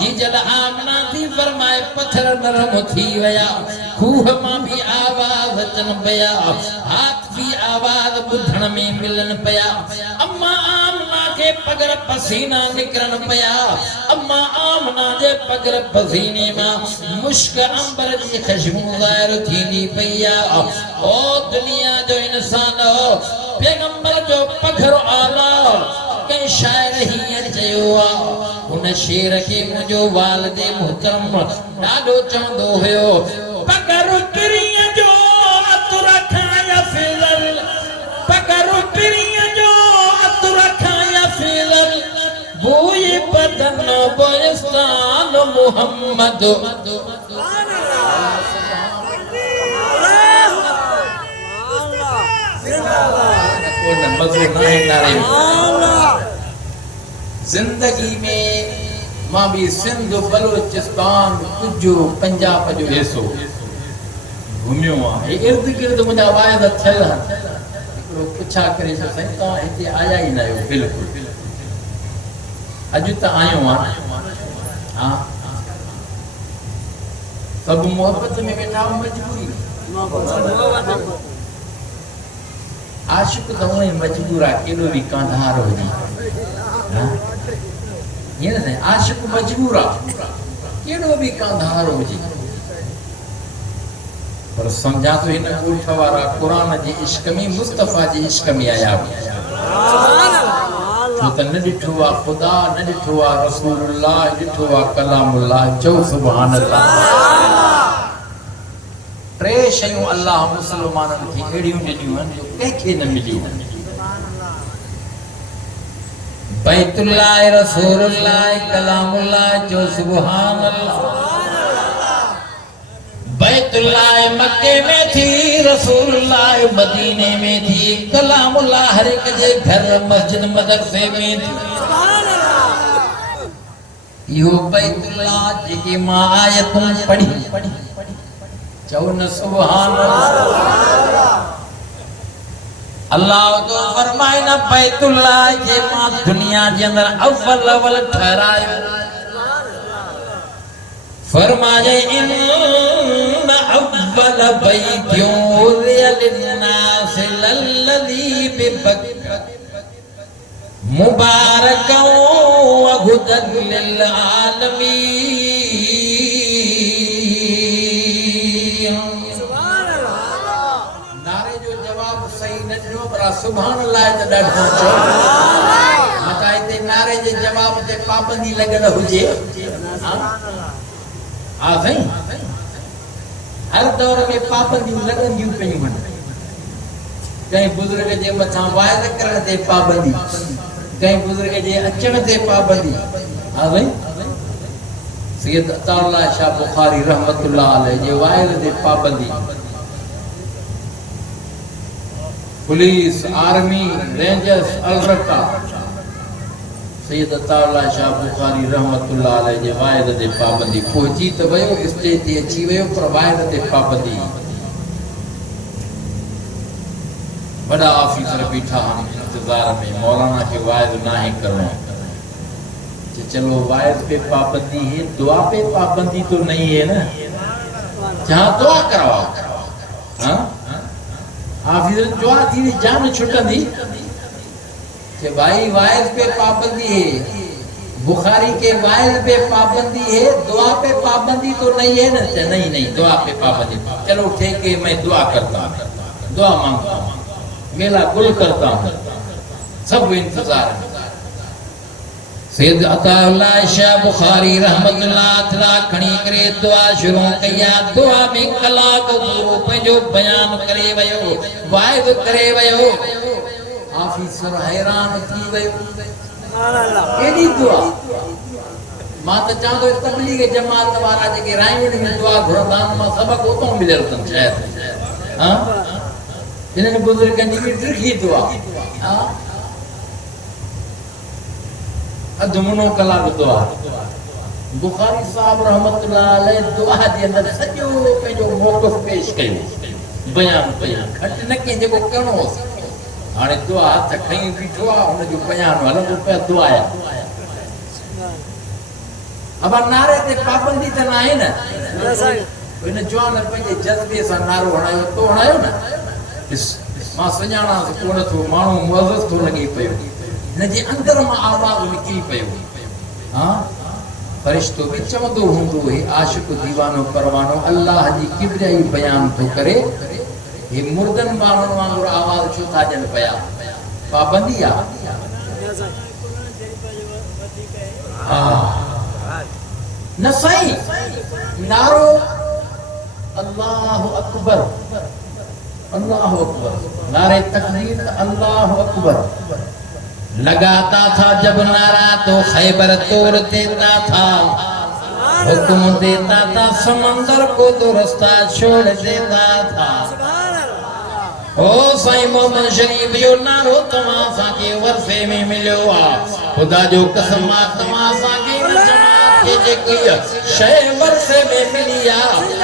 जी जल आमना दी फरमाए पत्थर नरम थी वया खूह मां भी आवाज अचन बया हाथ भी आवाज बुधण में मिलन पया अम्मा आमना के पगर पसीना निकरन पया अम्मा आमना जे पगर पसीने में मुश्क अंबर जी खुशबू ज़ाहिर थींदी पया ओ दुनिया जो इंसान पैगंबर जो पगर आला के शायर ही चयो उन शेर के मुझो वालिदे मुहतरम ॾाढो चवंदो हुयो पगर पिरीअ जो अतुर खाया फिलल पगर पिरीअ जो अतुर खाया फिलल बोए बदन बोस्तान मोहम्मद जिंदगी में मां भी सिंध बलोचिस्तान कुजो पंजाब जो हिस्सो घुमियो आहे इर्द गिर्द मुंहिंजा वाइद थियल हिकिड़ो पुछा करे छो साईं तव्हां हिते आया ई न आहियो बिल्कुलु अॼु त आयो आहे हा सभु मोहबत में वेठा मजबूरी आशिक त उहे मजबूर आहे केॾो बि कांधार हुजे हीअं न आशिक मजबूर आहे केॾो बि कांधार हुजे पर सम्झा तो हिन ॻोठ वारा क़ुरान जे इश्क में मुस्तफा जे इश्क में आया छो त न ॾिठो आहे ख़ुदा न ॾिठो आहे रसूलुल्लाह ॾिठो आहे कलामुल्लाह चओ सुभान अल्लाह टे शयूं अल्लाह मुसलमाननि खे अहिड़ियूं ॾिनियूं आहिनि जो कंहिंखे न मिलियूं बैतुल्लाह रसूलुल्लाह कलामुल्लाह चओ सुभान अल्लाह बैतुल्लाह मक्के में थी रसूलुल्लाह मदीने में थी कलामुल्लाह हर एक जे घर मस्जिद मदरसे में थी सुभान अल्लाह यो बैतुल्लाह जेके मां आयतूं पढ़ी चओ न सुभान अल्लाह अल्लाह तो फरमाए न बैतुल्लाह जे मां दुनिया जे अंदर अव्वल ठहरायो फरमाए इन अव्वल बैतुन लिन्नास लल्लज़ी बिबक्का मुबारकन व हुदन लिल आलमीन सुभान अल्लाह नारे जो जवाब सही न ॾिनो पर सुभान अल्लाह त ॾाढो चओ मता हिते नारे जे जवाब ते पाबंदी लॻल हुजे हा साईं हर दौर में पाबंदियूं लॻंदियूं पयूं आहिनि कई बुजुर्ग जे मथां वाइद करण ते पाबंदी कई बुजुर्ग जे अचण ते पाबंदी हा साईं सैयद अताउल्लाह शाह बुखारी रहमतुल्लाह अलैह जे वाइद ते पाबंदी पुलिस आर्मी रेंजर्स अलरका सैयद अताउल्लाह शाह बुखारी रहमतुल्लाह अलैह जे वाइद ते पाबंदी पहुची त वियो स्टेज ते अची वियो पर वाइद ते पाबंदी बड़ा ऑफिसर बीठा हम इंतजार में, मौलाना के वायद ना ही करो। चलो वायद पे पाबंदी है, दुआ पे पाबंदी तो नहीं है ना, जहाँ दुआ कराओ। हाँ ऑफिसर दुआ थी जान छुटंदी कि भाई वायद पे पाबंदी है, बुखारी के वायद पे पाबंदी है, दुआ पे पाबंदी तो नहीं है ना। नहीं नहीं दुआ पे पाबंदी, चलो ठीक है मैं दुआ करता हूँ, दुआ मांगता हूँ, मेला गुल करता हूँ, सब इंतजार में। सैयद अताउल्लाह शाह बुखारी रहमतुल्लाह तआला खणी करे दुआ शुरू कया। दुआ में कलाक पूरो पंहिंजो बयान करे वयो, वाइद करे वयो। ऑफिसर हैरान थी वयो, केडी दुआ। मां त चाहंदो तबलीग जमात वारा जेके राइमन में दुआ घुरंदा मां सबक उतो मिलियल अथनि शायद। हां इन्हनि बुजुर्गनि जी ॾिठी दुआ। हां अधमुनो कलाक दुआ। बुखारी साहब रहमतुल्लाह अलैह दुआ जे अंदर सॼो पंहिंजो मौक़िफ़ पेश कयो, बयान कयो, घटि न कई जेको करिणो हो। हाणे दुआ हथ खई बीठो आहे, हुनजो बयान हलंदो पिया दुआ जा। अब नारे ते पाबंदी त नाहे न, इन जवान पंहिंजे जज़्बे सां नारो हणायो तो हणायो न। ॾिस मां सुञाणा कोन थो, माण्हू मुअज़्ज़ज़ थो लॻे पियो, हिनजे अंदर मां आवाज़ निकिरी पियो। हाँ फरिश्तो भी चवंदो हूंदो हे आशिक दीवानो परवानो अल्लाह जी किबरियाई बयान थो करे, हे मुर्दन माण्हुनि वांगुरु आवाज़ छो था ॾियनि पिया। पाबंदी आहे। न साईं नारो अल्लाहु अकबर, अल्लाहु अकबर, नारे तकबीर अल्लाहु अकबर लगाता था जब नारा तो खैबर तोड़ देता था, हुक्म देता था समंदर को तो रास्ता छोड़ देता था। ओ साईं मोहम्मद शरीफ जो नारो तमासा के वर्फे में मिलो आ, खुदा जो कसम तमासा के जे कोई शय वर्फे में मिलिया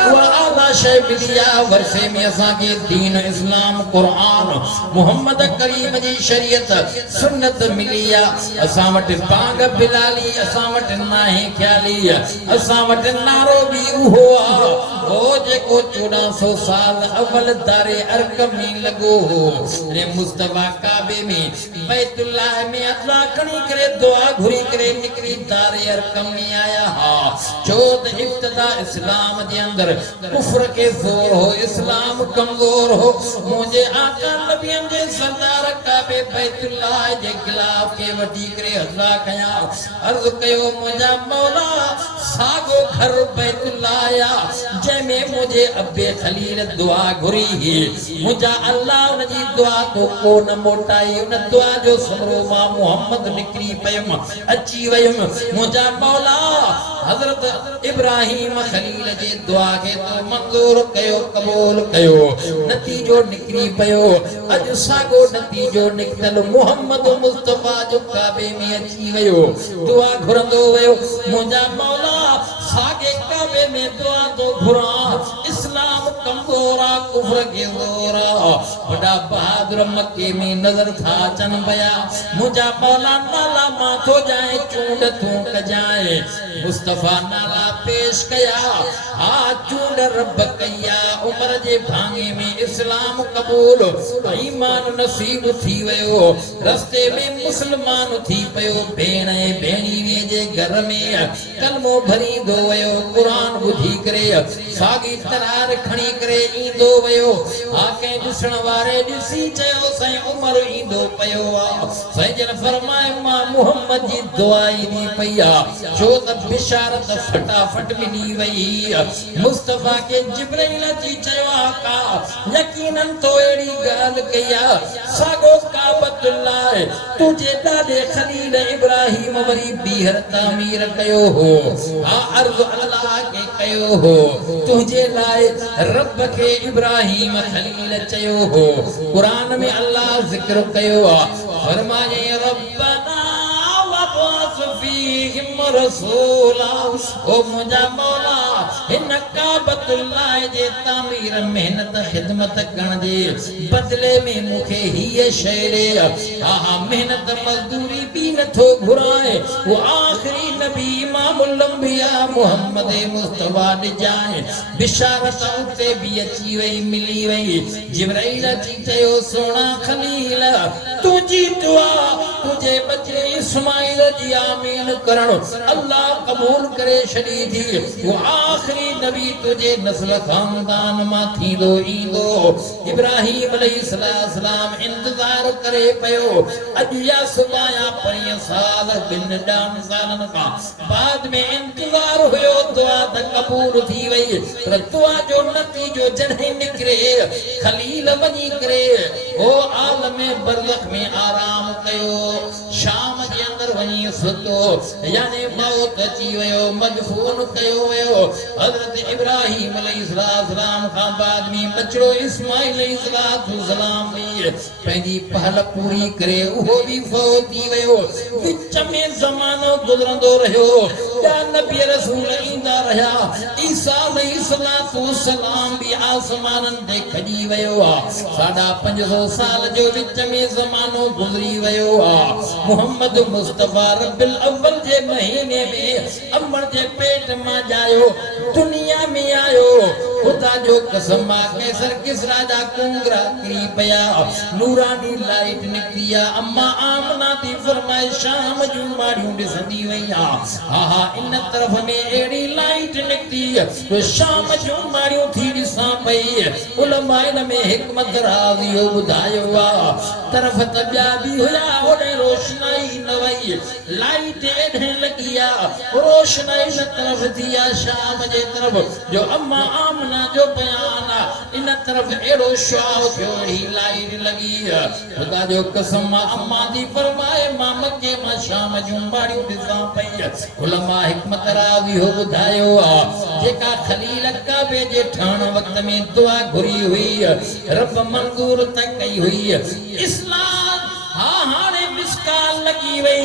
वो आला शय मिलिया। वर्फे में असा के दीन इस्लाम कुरान मोहम्मद करीम जी शरीयत सुन्नत मिलिया। असा वट पांग बिलाली, असा वट नाहे ख्याली, असा वट नारो भी उहो आ ओ जेको 1400 साल अवल दारे अरकम में लगो हो। रे मुस्तफा काबे में बैतुल्लाह में अल्लाह खणी करे दुआ घुरी करे निकरी दारे अरकम में आया। चौथ इब्तिदा इस्लाम के अंदर कुफ्र के जोर हो, इस्लाम कमजोर हो। मुझे आका नबियन जे सरदार काबे बैतुल्लाह जे खिलाफ के वठी करे हज़ा कया, अर्ज कयो मुझा मौला सागो घर बैतुल्लाह या जैमे मुझे अब्बे खलील दुआ घुरी ही, मुझा अल्लाह उन जी दुआ तो को न मोटाई। उन दुआ जो समरो मां मोहम्मद निकरी पयम अची वयम। मुझा मौला हजरत इब्राहिम खलील जे दुआ के तो मंजूर कयो, कबूल कयो। नतीजो निकरी पयो अज सागो नतीजो निकतल मोहम्मद मुस्तफा जो काबे में अची वयो, दुआ घुरंदो वयो। मुझा मौला सागे काबे में दुआ तो घुरा, इस्लाम कमजोरा कुफ्र के जोरा। बड़ा बहादुर मक्के में नजर था चन बया। मुझा मौला नाला माथो जाए चूंड थू कजाए, मुस्तफा नाला पेश कया हा चूंड रब कया। उमर जे भांगे में इस्लाम कबूल ईमान नसीब थी वयो, रस्ते में मुसलमान थी पयो। भेण भेणी जे घर में कलमो भरी दो वयो, कुरान बुधी करे सागी तरार खणी करे ईंदो वयो। आके ॾिसण वारे ॾिसी चयो साईं उमर ईंदो पयो आ। साईं जन फरमाए मां मोहम्मद जी दुआ ईंदी पई आ, छो त बिशारत फटाफट मिली वई। मुस्तफा के जिब्राइल जी चयो आका यकीनन तो एड़ी गाल कया सागो काबतुल्लाह तुझे ॾाढे खलील इब्राहिम वरी बीहर तामीर कयो हो। हा अर्ज़ अल्लाह के कयो हो, तुझे लाए रब के इब्राहिम खलील चयो हो। कुरान में अल्लाह जिक्र कयो आ, फरमाए रब्बना वबअस फी फीहिम रसूला ओ मुंहिंजा मौला हिन काबतुल्लाह जे तामीर मेहनत खिदमत करण जे बदले में मूंखे हीअ शइ ॾे हा मेहनत मज़दूरी बि नथो घुराए वो आखिरी नबी इमामुल अंबिया मोहम्मद मुस्तफा ॾिजाए बिशारत उते बि अची वई मिली वई जिब्राइल अची चयो सोना खलील तुंहिंजी दुआ तुझे बचे इस्माइल जी आमीन करण अल्लाह कबूल करे छॾी थी वो आखिरी नबी तुझे नस्ल खानदान मां थींदो ईंदो इब्राहिम अलैहिस्सलाम इंतजार करे पियो अॼु या सुबह या 5 साल बिन ॾाण सालनि खां बाद में इंतजार हुयो दुआ त कबूल थी वई पर दुआ जो नतीजो जॾहिं निकिरे खलील वञी करे ओ आलम बरज़ख में आराम कयो शाम जे अंदर वञी सुतो यानी मौत अची वियो मदफून कयो वियो हज़रत इब्राहिम अलैहिस्सलाम खां बाद में बचड़ो इस्माइल अलैहिस्सलाम भी पंहिंजी पहल पूरी करे उहो भी फौत थी वियो विच में ज़मानो गुज़रंदो रहियो या नबी रसूल ईंदा रहिया ईसा अलैहिस्सलाम भी आसमाननि ते खॼी वियो 550 साल जो विच में ज़मानो गुज़री वियो मोहम्मद मुस्तफा रब्बिल अव्वल जे महीने में अमर जे पेट मां जायो दुनिया में आयो खुदा जो कसम कैसर किसरा जा कुंगरा किरी पया नूरानी लाइट निकली अम्मा आमना थी फरमाए शाम जूं माड़ियूं ॾिसंदी वई हा इन तरफ में एड़ी लाइट निकली तो शाम जूं माड़ियूं थी ॾिसां पई उलमा इन में हिकमत राज़ इहो ॿुधायो तरफ त ॿिया बि हुया होॾे रोशनाई न वई लाइट एॾे लॻी रोशनाई न तरफ थी शाम जे तरफ जो अम्मा आमना जो बयान इन तरफ एड़ो शाव थियो ही लाइट लगी खुदा जो कसम अम्मा दी फरमाए मां मक्के मां शाम जूं बाड़ियूं ॾिसां पई उलमा हिकमत राज़ी हो ॿुधायो जेका खलील काबे जे ठहण वक़्त में दुआ घुरी हुई रब मंज़ूर त कई हुई इस्लाम हाणे मिसकाल लगी वई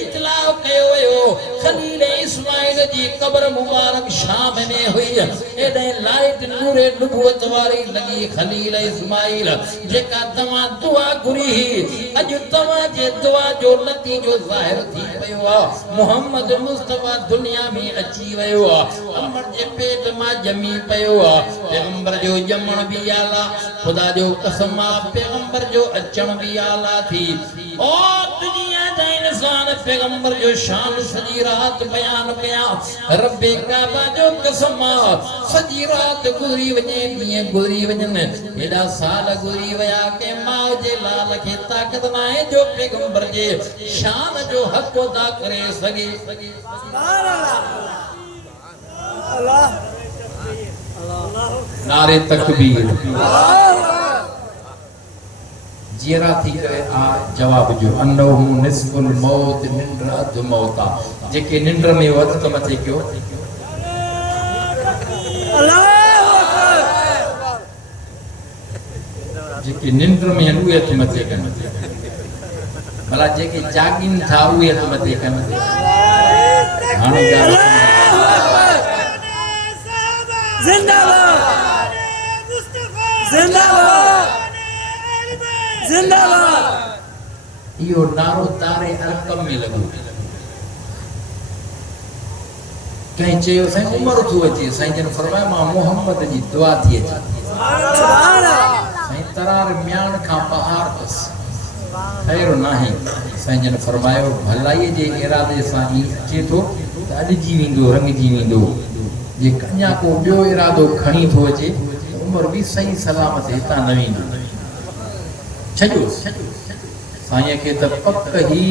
इतलाह कयो वियो खलील इस्माइल जी कब्र मुबारक शाम में हुई एॾे लाइट नूरे नबूवत वारी लगी खलील इस्माइल जेका तव्हां दुआ घुरी अॼु तव्हां जे दुआ जो नतीजो ज़ाहिर थी पियो मोहम्मद मुस्तफा दुनिया में अची वियो अमर जे पेट मां ॼमी पियो पैगंबर जो ॼमण भी आला खुदा जो कसम पैगंबर जो अचण भी आला थी ओ दुनिया जा इंसान पैगंबर जो शान सजी रात बयान कया रब्बे काबा जो कसम सजी रात गुजरी वने ॾींहं गुजरी वञनि एॾा साल गुजरी विया के माउ जे लाल खे ताक़त न आहे जो पैगंबर जे शान जो हक़ अदा करे सघे नारे तकबीर जीरा थी करे जवाब जो अन्नहु निस्फुल मौत निंद्र अध मौता जेके निंद्र में वध त मथे कयो जेके निंद्र में उहे हथ मथे कनि भला जेके जागिन था उहे हथ मथे कनि हाणे जिंदाबाद जिंदाबाद जिंदाबाद यो नारो तारे अरकम में लगो कहीं चयो साईं उमर थो अचे साईं जन फरमाया मां मोहम्मद जी दुआ थी अचे साईं तरार म्यान खां पहाड़ तस खैर नाही साईं जन फरमायो भलाई जे इरादे सां ही अचे थो त अॼु जी वेंदो रंग जी वेंदो जे कन्या को ॿियो इरादो खणी थो अचे उमर भी सही सलामत हितां न वेंदो छजो साईं के त पक ही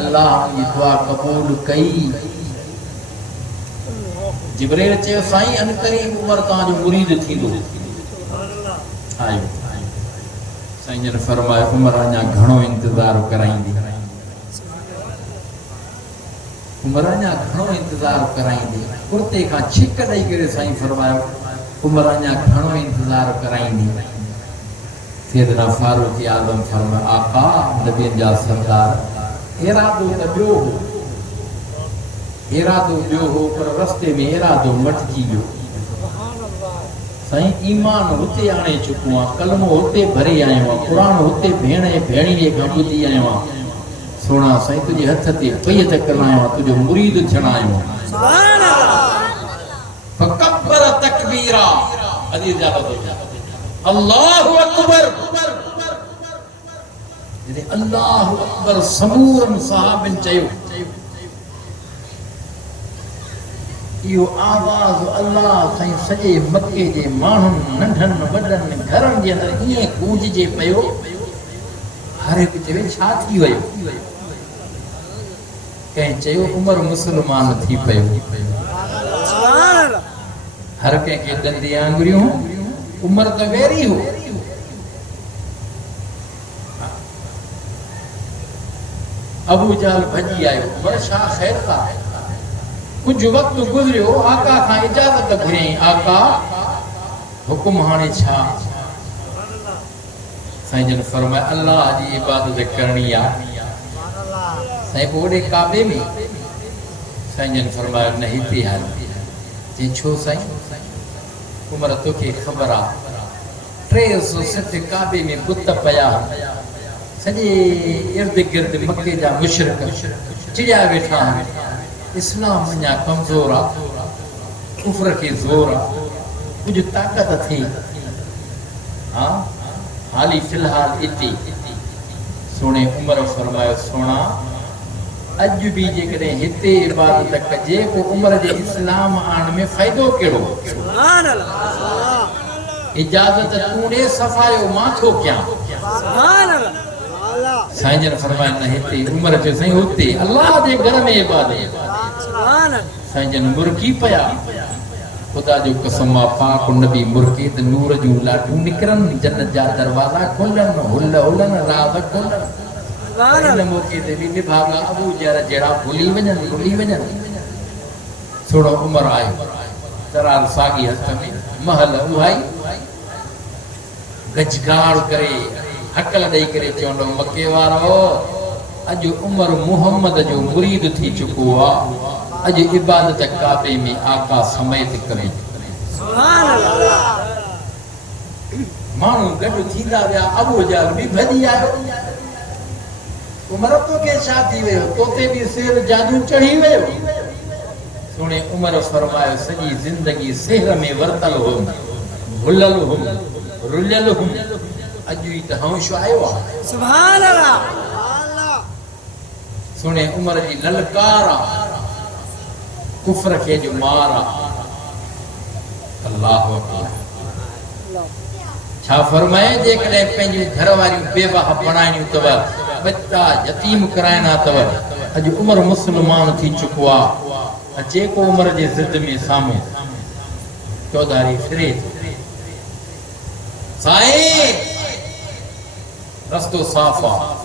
अल्लाह जी दुआ कबूल कई जिब्रील चयो साईं अन करीब उमर तां जो मुरीद थींदो आयो साईं जन फरमाया उमर अञा घणो इंतजार कराईंदी उमर अञा घणो इंतजार कराईंदी कुर्ते खां छिक ॾेई करे साईं फरमायो उमर अञा घणो इंतजार कराईंदी सैयदना फारूक आज़म फरमाया आका नबियन जा सरदार इरादो त ॿियो हो इरादो ॿियो हो पर रस्ते में इरादो मटिजी वियो साईं ईमान हुते आणे चुको आहे कलमो हुते भरे आयो आहे क़ुरान हुते भेण ऐं भेणीअ खां ॿुधी आयो आहे सोना साईं तुंहिंजे हथ ते पैत करण आयो आहे तुंहिंजो मुरीद थियण आयो आहे फकब्बर तकबीरा अजीज जातो अल्लाहु अकबर जॾहिं अल्लाहु अकबर समूरनि सहाबनि चयो इहो आवाज़ अल्लाह साईं सॼे मके जे माण्हुनि नंढनि वॾनि घरनि जे अंदरि ईअं गूंजजे पियो हर हिकु चवे छा थी वियो कंहिं चयो उमर मुस्लमान थी पियो हर कंहिंखे ॾंदी आङुरियूं उमर त वेरी हो अबू जहल भॼी आयो पर छा ख़ैर था कुछ वक्त गुजरियो आका खां इजाज़त घुरियईं आका हुकुम हाणे छा साईं जन फरमाया अल्लाह जी इबादत करणी आहे साईं पोइ काबे में साईं जन फरमाया न हिते हाल जे छो साईं उमर तोखे ख़बर आहे 360 काबे में बुत पया सॼे इर्द गिर्द मके जा मुशरिक चिड़िया वेठा इस्लाम अञा कमज़ोर आहे कुफ्र खे ज़ोर आहे कुझु ताक़त थी हा हाली फ़िलहाल इते सोणे उमर फरमायो सोना अॼु बि जेकॾहिं हिते इबादत कजे पोइ उमर जे इस्लाम आण में फ़ाइदो कहिड़ो इजाज़त तूं ॾे सफ़ायो मां थो कयां साईं जन फरमाया न हिते उमर चयो साईं हुते अल्लाह जे घर में इबादत साईं जन मुर्की पिया ख़ुदा जो कसम आहे पाक नबी मुर्के त नूर जूं लाठूं निकिरनि जन्नत जा दरवाज़ा खोलनि हुल हुलनि राज़ खोलनि हिन मौक़े ते बि निभागा अबू जहल जहिड़ा भुली वञनि थोरो उमर आयो दरार साॻी हथ में महल उहाई गजगाड़ करे हकल ॾेई करे चवंदो मके वारो अॼु उमर मुहम्मद जो मुरीद थी चुको आहे अॼु इबादत काबे में आका समेत करे माण्हू गॾु थींदा विया अबू जहल बि भॼी आयो उमर तोखे छा थी वियो तोते बि सिर जादू चढ़ी वियो सुणे उमर फरमायो सॼी ज़िंदगी सिहर में वरतल हुम भुलल हुम रुलियल हुम अॼु ई त होश आयो आहे सुभान अल्लाह सुणे उमर जी ललकार आहे कुफ्र खे जो मार आहे अल्लाह अकबर छा फरमाए जेकॾहिं पंहिंजूं घर वारियूं बेवाह बणाइणियूं अथव बच्चा यतीम कराइणा अथव अॼु उमर मुस्लमान थी चुको आहे जेको उमर जे ज़िद में साम्हूं चौधारी फिरे साईं रस्तो साफ़ आहे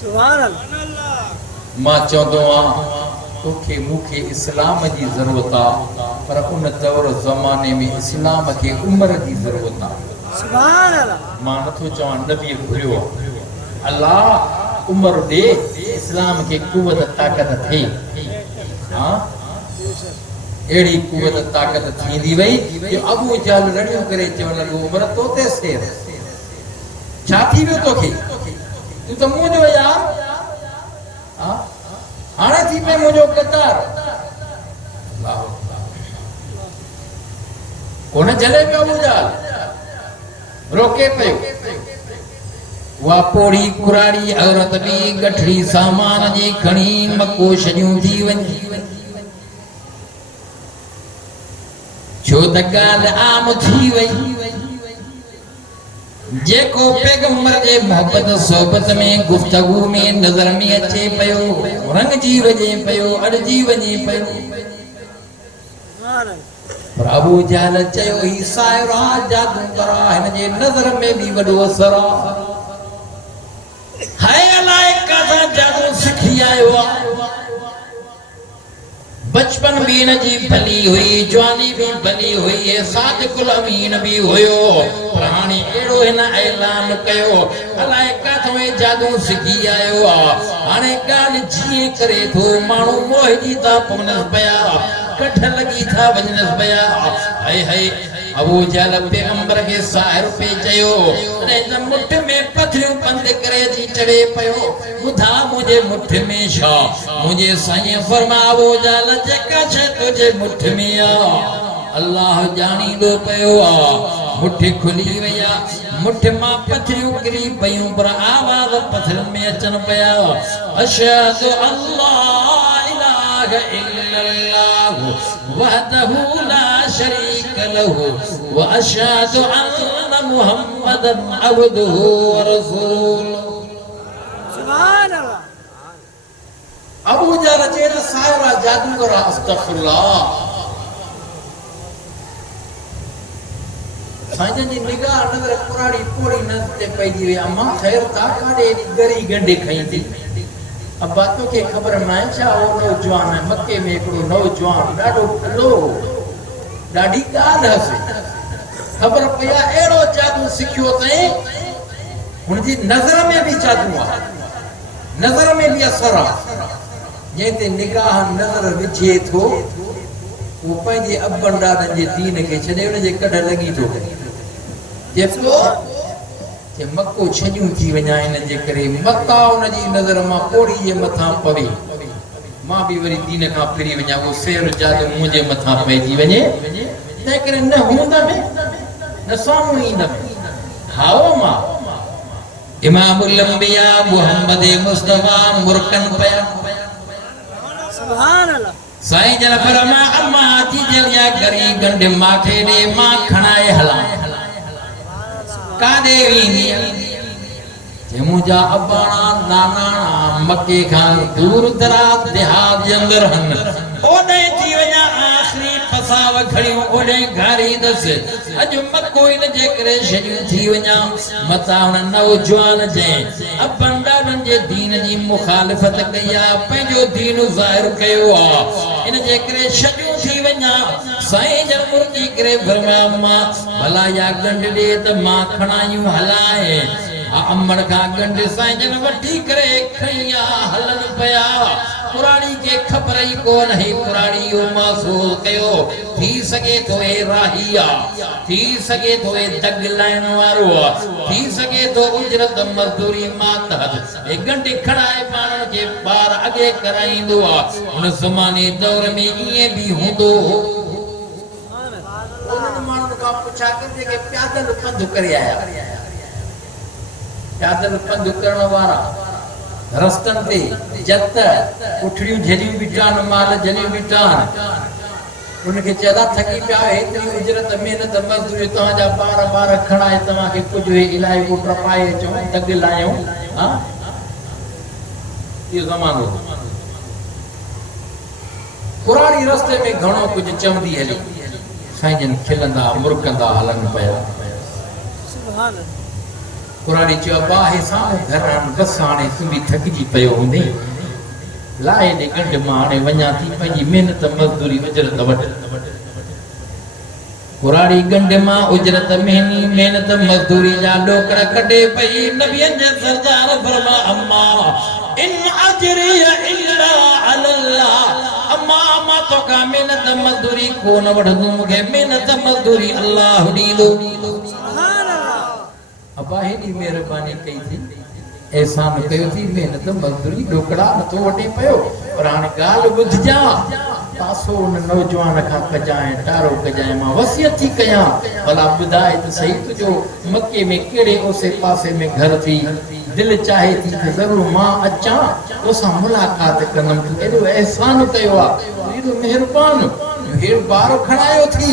सुभान अल्लाह मां चवंदो आहियां तोखे मूंखे इस्लाम जी ज़रूरत आहे पर उन दौर ज़माने में इस्लाम खे उमर जी ज़रूरत आहे सुभान अल्लाह मां नथो चवां नबी घुरियो अल्लाह उमर ॾे इस्लाम खे कुवत ताक़त थिए हा अहिड़ी कुवत ताक़त थींदी वई जो अबू जहल रड़ियो करे चवण लॻो उमर तोते सेर छा थी वियो तोखे तूं त मुंहिंजो यार हा हाणे थी पए मुंहिंजो कतार कोन जले पियो अबू जहल रोके पियो वा पोड़ी कुराड़ी औरत भी गठड़ी सामान जी खणी मको शजूं थी वञी छो त ॻाल्हि आम थी वई जेको पैगंबर जे मोहब्बत सोबत में गुफ्तगू में नज़र में अचे पियो रंगजी वञे पियो अड़जी वञे पियो पर अबू जहल चयो ही साहिरा जादूगर हिन जे नज़र में भी वॾो असर हाय अलाए काथा जादू सिखी आयो आहे बचपन भी न जी भली हुई जवानी भी भली हुई सादिकुल अमीन भी हुयो पर हाणे एड़ो हिन ऐलान कयो अलाए काथों जादू सिखी आयो हाणे ॻाल्हि जीअं करे थो माण्हू मोहिजी था पवनि पिया कठ लॻी था वञनि पिया हाय हाय अबू जहल पैगंबर के साहिर पे चयो तॾहिं त मुठ में पथरियूं बंदि करे थी चढ़े पियो ॿुधा मुंहिंजे मुठ में छा मुंहिंजे साईं फरमा अबू जहल जेका शइ तुंहिंजे मुठ में आहे अल्लाह ॼाणींदो पियो आहे मुठ खुली वई आहे मुठ मां पथरियूं किरी पयूं पर आवाज़ पथरनि में अचनि पिया अशहदु अल्लाह इलाहा इल्लल्लाह वहदहु ला शरीक लहु व अशहदु अन्न मुहम्मदन अब्दुहु व रसूलुहु सुभान अल्लाह अबू जहल चए त साहिबा जादूगर अस्तगफिरुल्लाह साईं जी निगाह नज़र कुराड़ी पोड़ी नज़र ते पइजी वई अम्मा ख़ैर था काॾे गरी गंढे खई थी अब्बा तोखे ख़बर न आहे छा उहो नौजवान मके में हिकिड़ो नौजवान ॾाढो भलो ॾाढी ॻाल्हि हसे ख़बर पई आहे अहिड़ो जादू सिखियो अथई हुनजी नज़र में बि जादू आहे नज़र में बि असर आहे जंहिं ते निगाह नज़र विझे थो वो पंहिंजे अबनि ॾाॾनि जे दीन खे छॾे हुनजे कढ लॻी थो जेको जे मको छॼियूं थी वञा हिन जे करे मता हुनजी नज़र मां पोड़ी जे मथां पवे मां बि वरी दीन खां फिरी वञा उहो सेर जादू मुंहिंजे मथां पइजी वञे तंहिं करे न हूंदमि न साम्हूं ईंदमि हाओ मां इमामुल अंबिया मुहम्मद मुस्तफा मुरकन पिया सुभान अल्लाह साईं जन फरमा अम्मा जी जलिया गरी गंढ माखे दे मां खणाए हला कादे वींदी जे मुंहिंजा अबाणा नानाणा मके खां दूर दराज देहात जे अंदर हन ओॾे थी वञा आख़िरी पसाव खड़ियूं ओॾे घारी दस अॼु मको इन जे करे छॾियूं थी वञा मता हुन नौजवान जे अबनि ॾाॾनि जे दीन जी मुखालिफ़त कई आहे पंहिंजो दीन ज़ाहिर कयो आहे इन जे करे छॾियूं थी वञा साईं जन मुर्गी करे फरमाया मां भला या गंढ ॾे त मां खणायूं हलाए अमड़ खां गंढ साईं जन वठी करे खईं हलनि पिया पुराणी के ख़बर ई कोन है पुराणी यो महसूस कयो थी सके तो ए राहिया थी सके तो ए दग लाइन वारो थी सके तो उजरत मजदूरी मातहत ए गंढ खड़ाए पाणन के बार अगे कराईंदो उन ज़माने दौर में ये भी हुंदो उन माण्हुनि खां पुछा कर के प्यादल पंध करे आया प्यादल पंध करण वारा रस्तन ते जत उठड़ियूं झलियूं बिठान माल झलियूं बिठान उनके चेदा थकी पिया हेतरी उजरत मेहनत मजदूरी तव्हांजा बार खणाए तव्हांखे कुझु इलाही को ट्रपाए अचूं दग लायूं हा इहो ज़मानो पुराणी रस्ते में घणो कुझु चवंदी हली साईं जन खिलंदा मुरकंदा हलनि पिया सुभान पुराणी चयो अब्बा हे साम्हूं घर बस हाणे तुम्ही थकिजी पियो हूंदे लाए ॾे गंढ मां हाणे वञा थी पंहिंजी महिनत मज़दूरी उजरत वटि पुराणी गंढ मां उजरत महिनत मज़दूरी जा ॾोकड़ कढे पई नबियनि जे सरदार फरमा अम्मा इन अजरी इल्ला अल्लाह अम्मा मां तोखां महिनत मज़दूरी कोन वठंदुमि मूंखे महिनत मज़दूरी अल्लाह ॾींदो अब्बा हेॾी महिरबानी कई थी एहसान कयो थी महिनत मज़दूरी ॾोकड़ा नथो वठे पियो पर हाणे ॻाल्हि ॿुधजा पासो उन नौजवान खां कजाए टारो कजाए मां वसियत थी कयां भला ॿुधाए त सही तुंहिंजो मके में कहिड़े ओसे पासे में घर थी दिलि चाहे थी त ज़रूरु मां अचां तोसां मुलाक़ात कंदमि तूं एॾो अहसान कयो आहे एॾो महिरबान हेॾो ॿार खणायो थी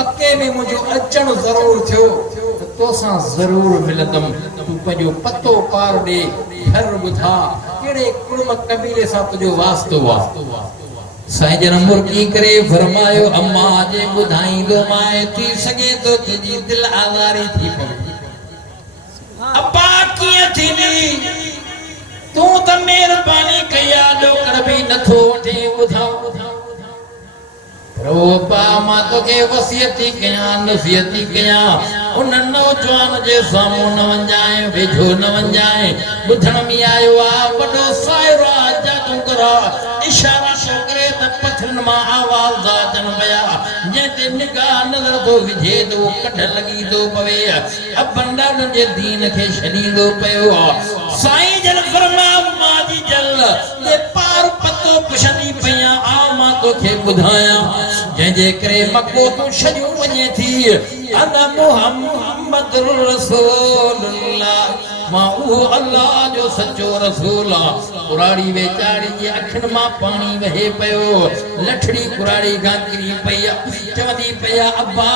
मके में मुंहिंजो अचणु ज़रूरु थियो तोसां ज़रूरु मिलंदमि तूं पंहिंजो पतो पार ॾे घर ॿुधा कहिड़े कुड़म कबीले सां तुंहिंजो वास्तो आहे साईं जन मुर्गी करे फरमायो अम्मा जे ॿुधाईंदो माए थी सघे तो तुंहिंजी दिलि आज़ारी थी पवे अब्बा कीअं थींदी तूं त महिरबानी कई आहे ॾोकड़ बि नथो वठे ॿुधाओ मां तोखे वसियत थी कयां नसीहत थी कयां उन नौजवान जे साम्हूं न वञाए वेझो न वञाए ॿुधण में आयो आहे वॾो साहिरो जादूगर इशारा थो करे त पथरनि मां आवाज़ अचनि पिया जंहिं ते निगाह नज़र थो विझे थो कढ लॻी थो पवे अबनि ॾाॾनि जे दीन खे छॾींदो पियो साईं जन फरमाया मां जी जल ये पार पतो पुछंदी पई आ मां तोखे ॿुधायां जंहिंजे करे मको तूं छॾियो वञे थी अना मुहम्मद रसूलुल्लाह मां उहो अल्लाह जो सचो रसूल कुराड़ी वेचारी जी अखियुनि मां पाणी वहे पियो लठड़ी कुराड़ी खां किरी पई चवंदी पई अब्बा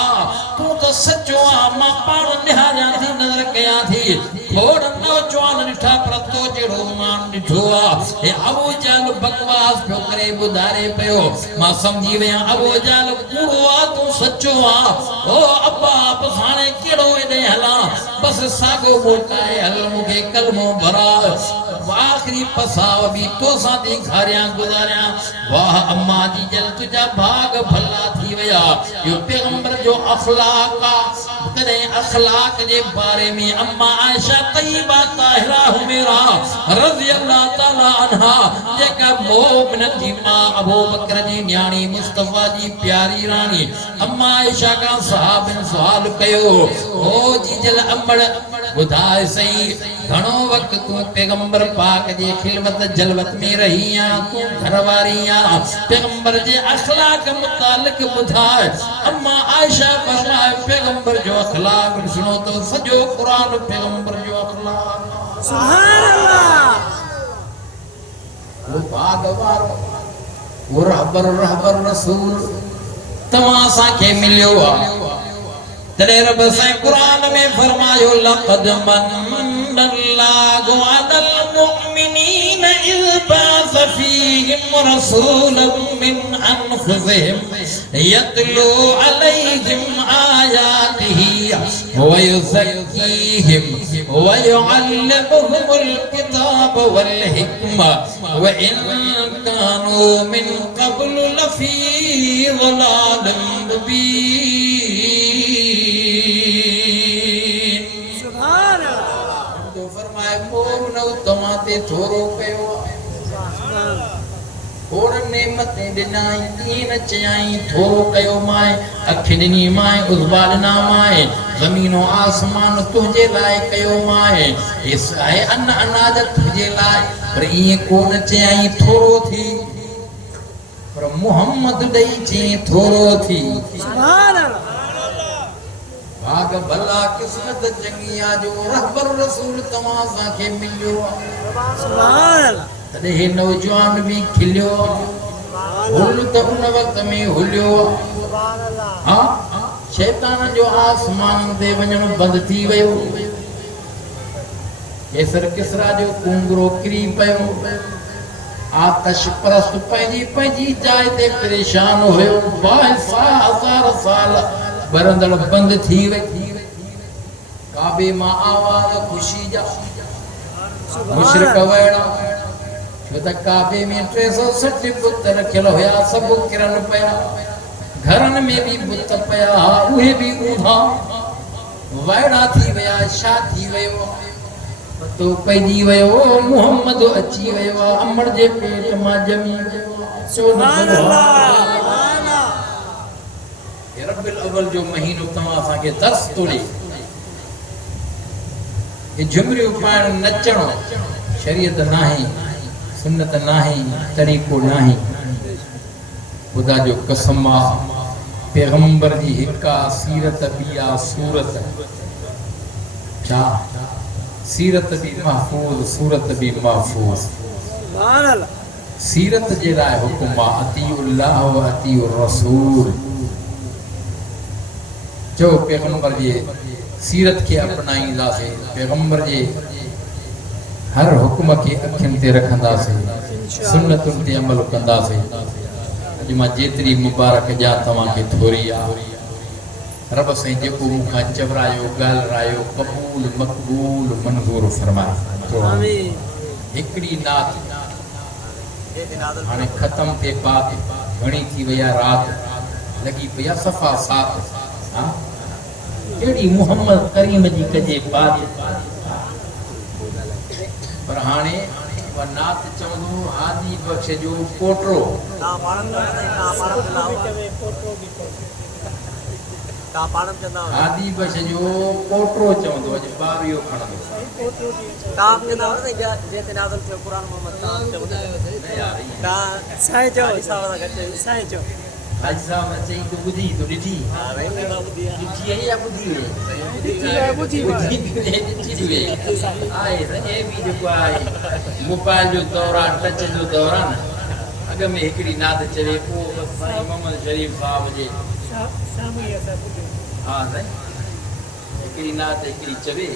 तूं त सचो आ मां पाण निहारियां थी नज़र कयां थी खोड़ नौजवान ॾिठा पर तो जहिड़ो मां ॾिठो आहे हे अबू जहल बकवास पियो करे ॿुधारे पियो मां सम्झी वियां अबू जहल कूड़ो आहे तूं सचो आहे ओ अब्बा बसि हाणे कहिड़ो हेॾे हलां बसि साॻो मोटाए हल मूंखे कलमो भरा आख़िरी पसाव बि तोसां थी खारियां गुज़ारियां वाह अम्मा जी जल तुंहिंजा भाग भला थी विया इहो पैगंबर जो अख़लाक आहे तॾहिं अख़लाक जे बारे में अम्मा आयशा तय्यबा ताहिरा हुमैरा रज़ी अल्लाह ताला अन्हा जेका मोमिननि जी मां अबू बकर जी न्याणी मुस्तफा जी प्यारी राणी अम्मा आयशा खां सहाबनि सुवाल कयो ओ जी जल अम्बड़ ॿुधाए सही घणो वक़्तु तूं पैगंबर पाक जे खिलवत जलवत में रही आ तूं घरवारी आ पैगंबर जे अख़लाक मुतालिक ॿुधाए अम्मा आयशा फरमाए पैगंबर जो अख़लाक सुनो तो सॼो क़ुरान पैगंबर जो अख़लाक सुभान अल्लाह वो भागवार वो रहबर रसूल तव्हां असांखे मिलियो आहे तॾहिं रब साईं क़ुरान में फरमायो लक़द मन्नल्लाहु अलल मुमिनीन इज़ बअस फीहिम रसूलन मिन अनफुसिहिम यतलू अलैहिम आयातिही व युज़क्कीहिम व युअल्लिमुहुमुल किताब वल हिक्मा व इन कानू मिन क़ब्लु लफ़ी ज़लालिम मुबीन तमाते थोरो कयो थोड़ नेमते दिनाई दीन चयाई थोरो कयो माए अखि ॾिनी माए उज़बा ॾिना माए ज़मीनो आसमान तुंहिंजे लाइ कयो माए इस आहे अनाज तुंहिंजे लाइ पर ईअं कोन चयाई थोरो थी पर मुहम्मद ॾेई चई थोरो थी सुभान अल्लाह भाग भला किस्मत चंगिया जो रहबर रसूल तव्हां असांखे मिलियो सुभान अल्लाह तॾहिं हे नौजवान बि खिलियो हुल त उन वक़्त में हुलियो सुभान अल्लाह हा शैतान जो आसमान ते वञणु बंदि थी वियो केसर किसरा जो कुंगरो किरी पियो आतश परस्त पंहिंजी जाइ ते परेशान हुयो 22,000 साल बरंदड़ बंद थी वई काबे मां आवाज़ खुशी जा मुशरिक वड़ा छो त काबे में 360 बुत रखियल हुया सभु किरन पिया घरनि में भी बुत पिया उहे भी ऊधा वड़ा थी विया छा थी वियो तो पइजी वियो मुहम्मद अची वियो अमर जे पेट मां जमी वियो सुभान अल्लाह रबिल अव्वल जो महीनो तव्हां असांखे दर्स तोड़े ये झुमरियूं पाइण नचणो शरीयत नाहे सुन्नत नाहे तरीक़ो नाहे खुदा जो कसम आहे पैगंबर जी हिका सीरत बिया सूरत छा सीरत भी महफूज सूरत भी महफूज सुभान अल्लाह सीरत जे लाइ हुकुम आहे अतीउल्लाह व अतीउर रसूल जो पैगंबर जे सीरत के अपनाईंदासीं पैगंबर जे हर हुक्म के अखियुनि ते रखंदासीं सुन्नतुनि ते अमल कंदासीं अॼु मां जेतिरी मुबारक ॾियां तव्हांखे थोरी आहे रब साईं जेको मूंखां चवरायो ॻाल्हायो क़बूल मक़बूल मंज़ूर फरमाए आमीन हिकिड़ी नात हाणे ख़तम थिए बात घणी थी वई आहे रात लॻी पई आहे सफ़ा साथ जहिड़ी मोहम्मद करीम जी कजे बात पर हाणे उहा नात चवंदो हादी बख़्श जो पोटो हादी बख़्श जो पोटो चवंदो अॼु ॿार इहो खणंदो हाजी साहब चई तूं ॿुधी तूं ॾिठी ॾिठी आई या ॿुधी वई आहे सॼे बि जेको आहे मोबाइल जो दौरु आहे टच जो दौरु आहे न अॻ में हिकिड़ी नात चवे पोइ साईं मोहम्मद शरीफ़ साहिब जे हा साईं हिकिड़ी नात हिकिड़ी चवे